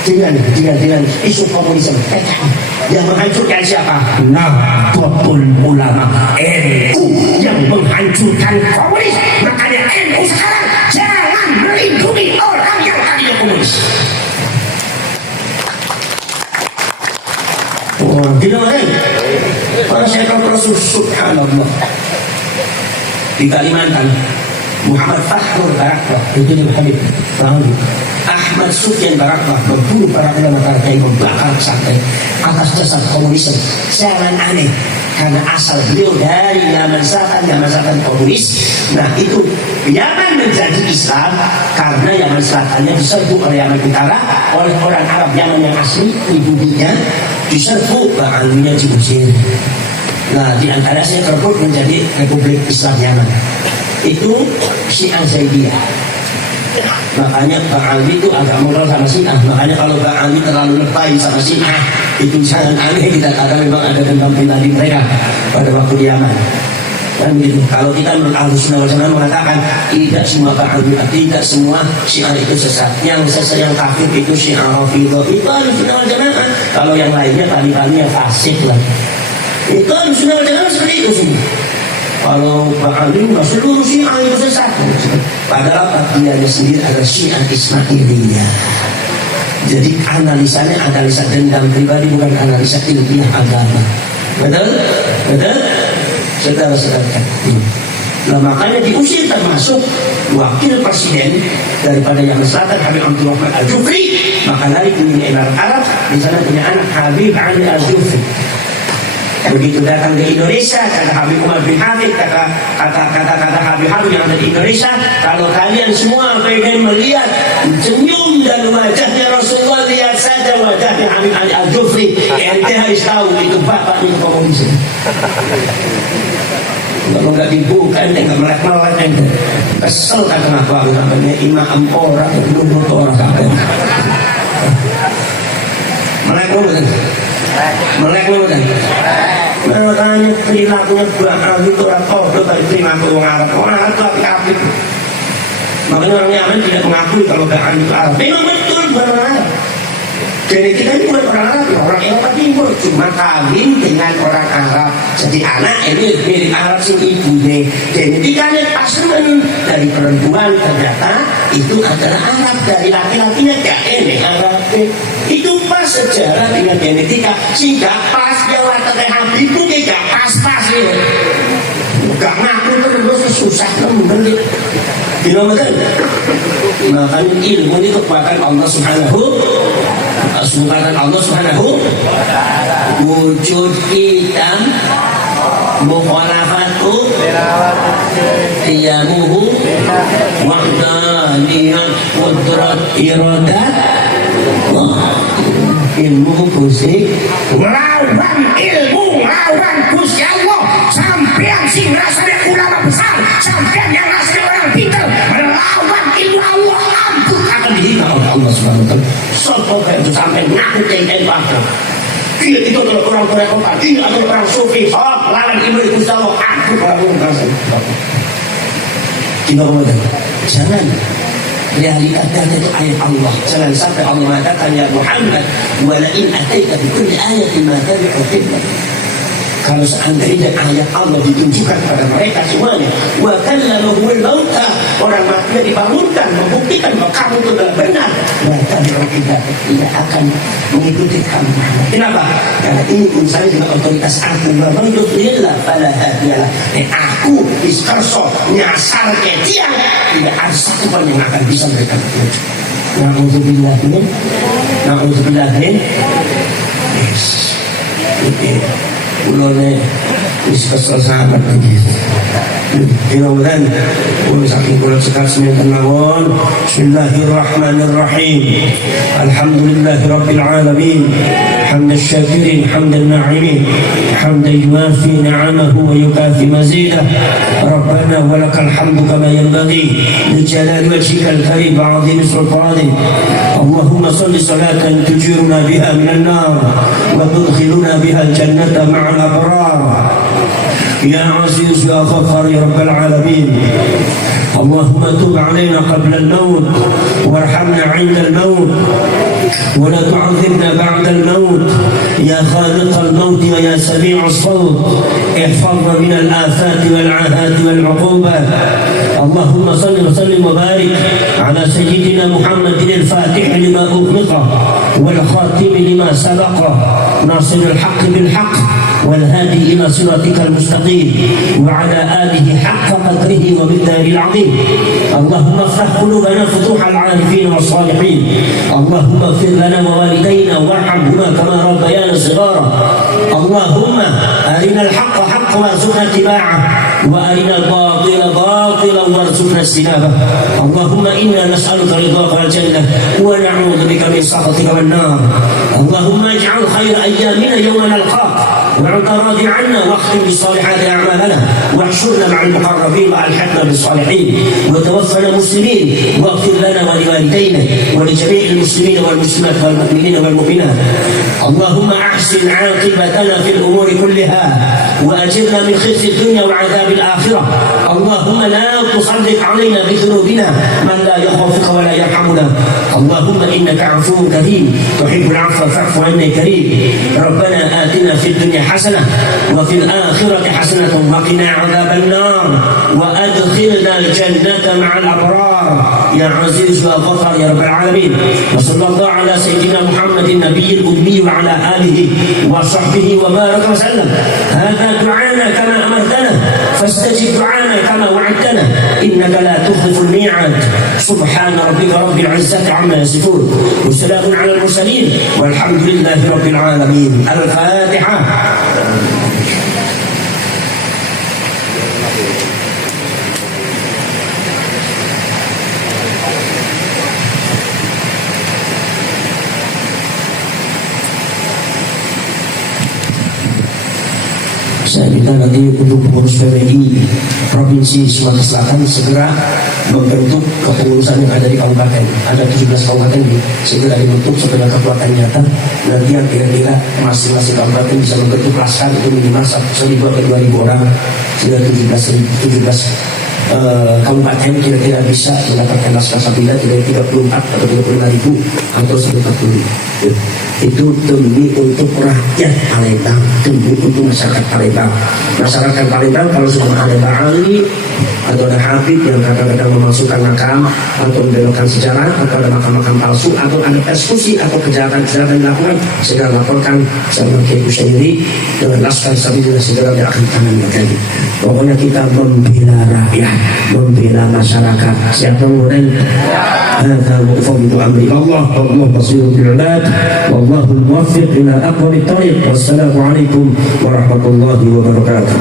dengan isu komunisme PKI yang menghancurkan siapa? Nahdlatul Ulama, NU yang menghancurkan komunis. Makanya NU sekarang jangan melindungi orang yang tadinya komunis. Wah, gimana? Para syaitan Rasul subhanallah di Kalimantan, Muhammad Fakhrul Baraklah itu di Habib Rahmi, Ahmad Sufyan Baraklah membunuh para ulama Kartai, membakar sampai atas dasar komunisme. Jangan aneh, karena asal beliau dari Yaman komunis. Nah itu Yaman menjadi Islam karena Yaman Selatannya diserbu oleh Yaman Utara, oleh orang Arab Yaman yang asli ibunya diserbu bahannya di Mesir. Nah di antara saya terbut menjadi Republik Islam Yaman. Itu Syiah Zaidiyah. Makanya Bang Ali itu agak moral sama Syiah. Makanya kalau Bang Ali terlalu lebay sama Syiah, itu jangan aneh, kita karena memang ada dendam pribadi mereka pada waktu di Yaman. Dan gitu. Kalau kita menurut Ahlussunnah wal Jamaah mengatakan tidak semua Bang Ali, tidak semua Syiah itu sesat. Yang kafir itu Syiah Rafidhah, itu Ahlussunnah wal Jamaah. Kalau yang lainnya tali-talinya fasik lah. Itu Ahlussunnah wal Jamaah seperti itu semua. Kalau Bang Ali nggak seluruh Syiah itu sesat. Padahal dia sendiri adalah Syiah Ismailiyah. Jadi analisanya analisa dendam pribadi, bukan analisa ilmiah agama. Betul? Saudara-saudara. Nah makanya diusir termasuk wakil presiden daripada Yaman Selatan, Habib Abdul Rahman Al-Jufri. Maka lari ke Emirat Arab, di sana punya anak Habib Ali Al-Jufri. Begitu datang ke Indonesia, kata Habib Umar bin Habib, kata Habib yang ada di Indonesia, kalau kalian semua pengen melihat senyum dan wajahnya Rasulullah, lihat saja wajahnya Habib Ali Al-Jufri. Ente harus tahu itu bapaknya komunis. Kalau nggak dibuka, ente nggak melek-melek, ente kesel kan kenapa namanya Imam Ampora, belum orang sampai melek kan? Makanya perilakunya Bang Ali itu rapor dari perilaku orang Arab itu api-api. Makanya orang Yaman tidak mengakui kalau Bang Ali itu Arab. Memang betul bukan orang Arab. Jadi kita ini bukan orang Arab, orang Eropa Timur, cuma kawin dengan orang Arab. Jadi anak ini mirip Arab sih ibunya. Jadi kan pasangan dari perempuan ternyata itu adalah Arab, dari laki-lakinya gak ini Arab. Itu pas sejarah dengan genetika, sehingga pas yang latarnya Habib itu gak pas ya. Gak ngaku terus susah temen. Betul. Makanya ilmu ini kekuatan Allah Subhanahu. Wujud hitam mukhalafatu qiyamuhu wahdaniyat qudrat iradat ilmu musik lawan ilmu, lawan Gusti Allah. Sampean sing rasanya ulama besar, sampean yang rasanya orang pintar, melawan ilmu Allah, ampun akan dihina oleh Allah Subhanahu wa taala. Sopo kayak itu sampai ngaku kayak bangsa. Dia itu adalah orang Korea, dia adalah orang sufi, lawan ilmu Gusti Allah, ampun orang bangsa. Jangan realita data itu ayat Allah. Jangan sampai Allah mengatakan ya Muhammad, wala in ataita bi kulli ayatin ma tabi'u qiblat. Kalau seandainya ayat Allah ditunjukkan kepada mereka semuanya, wa kallamahumul mauta, orang mati dibangunkan, membuktikan bahwa kamu itu adalah benar, mereka tidak akan mengikuti kamu. Kenapa? Karena ini misalnya dengan otoritas aku, wa yudlillah fala hadiyalah. Aku diskerso nyasar ke tiang, tidak ada satu pun yang akan bisa mereka berjaya. Na'udzubillah min. Yes. kesel sahabat lagi. Mudah-mudahan saking kula cekal semanten mawon. Bismillahirrahmanirrahim. Alhamdulillahirabbil alamin. Hamdan syakirin, hamdan na'imin, hamdan yuafi ni'amahu wa yukafi mazidah. Rabbana walakal hamdu kama yanbaghi li jalali wajhikal karim wa 'azimi sultanik. Allahumma salli salatan tujiruna biha minan nar wa tudkhiluna biha al-jannata ma'al abrar. يا عزيز يا غفار يا رب العالمين. اللهم تب علينا قبل الموت وارحمنا عند الموت ولا تعذبنا بعد الموت. يا خالق الموت ويا سميع الصوت احفظنا من الآفات والعاهات والعقوبات. اللهم صل وسلم وبارك على سيدنا محمد الفاتح لما أغلق والخاتم لما سبق ناصر الحق بالحق والهادي إلى صراطك المستقيم وعلى آله حق قدره ومقداره العظيم. اللهم افتح قلوبنا فتوح العارفين والصالحين. اللهم اغفر لنا ووالدينا وارحمهما كما ربيانا صغارا. اللهم أرنا الحق حقا وارزقنا اتباعه وأرنا الباطل باطلا وارزقنا اجتنابه. اللهم إنا نسألك رضاك والجنة ونعوذ بك من سخطك والنار. اللهم اجعل خير أيامنا يوم نلقاك وأنت راضي عنا واختم بالصالحات أعمالنا واحشرنا مع المقربين وألحقنا بالصالحين وتوفنا مسلمين واغفر لنا ولوالدينا ولجميع المسلمين والمسلمات والمؤمنين والمؤمنات. اللهم أحسن عاقبتنا في الأمور كلها وأجرنا من خزي الدنيا وعذاب الآخرة. اللهم لا تسلط علينا بذنوبنا من لا يخافك ولا يرحمنا. اللهم إنك عفو كريم تحب العفو فاعف عنا كريم. ربنا آتنا في الدنيا حسنة وفي الآخرة حسنة وقنا عذاب النار وأدخلنا الجنة مع الأبرار يا عزيز يا غفار يا رب العالمين. وصلى الله على سيدنا محمد النبي الأمي وعلى آله وصحبه وبارك وسلم. هذا دعانا كما أمرتنا فاستجب دعانا كما وعدتنا إنك لا تخلف الميعاد. سبحان ربك رب العزة عما يصفون وسلام على المرسلين والحمد لله رب العالمين. الفاتحة. Saya minta nanti untuk pengurus PPI Provinsi Sumatera Selatan segera membentuk kepengurusan yang ada di kabupaten. Ada 17 kabupaten segera dibentuk sebagai kekuatan nyata. Nanti yang kira-kira masing-masing kabupaten bisa membentuk laskar itu minimal 1.000 ke 2.000 orang. Sudah 17 kabupaten kira-kira bisa mendapatkan laskar Sabila dari 34 atau 35.000 atau 140. Itu demi untuk rakyat Palembang, demi untuk masyarakat Palembang. Masyarakat Palembang kalau sudah ada ahli atau ada habib yang kadang-kadang memasukkan makam atau membelokkan sejarah atau ada makam-makam palsu atau ada persekusi atau kejahatan-kejahatan dilakukan, segera laporkan sama Kiai Kusyairi dengan laskar Sabila segera dia akan tangan lagi. Pokoknya kita membela rakyat, membela masyarakat. Siapa model? هذا مفوض أمر الله والله بصير بالعباد والله الموفق إلى أقوم الطريق. والسلام عليكم ورحمة الله وبركاته.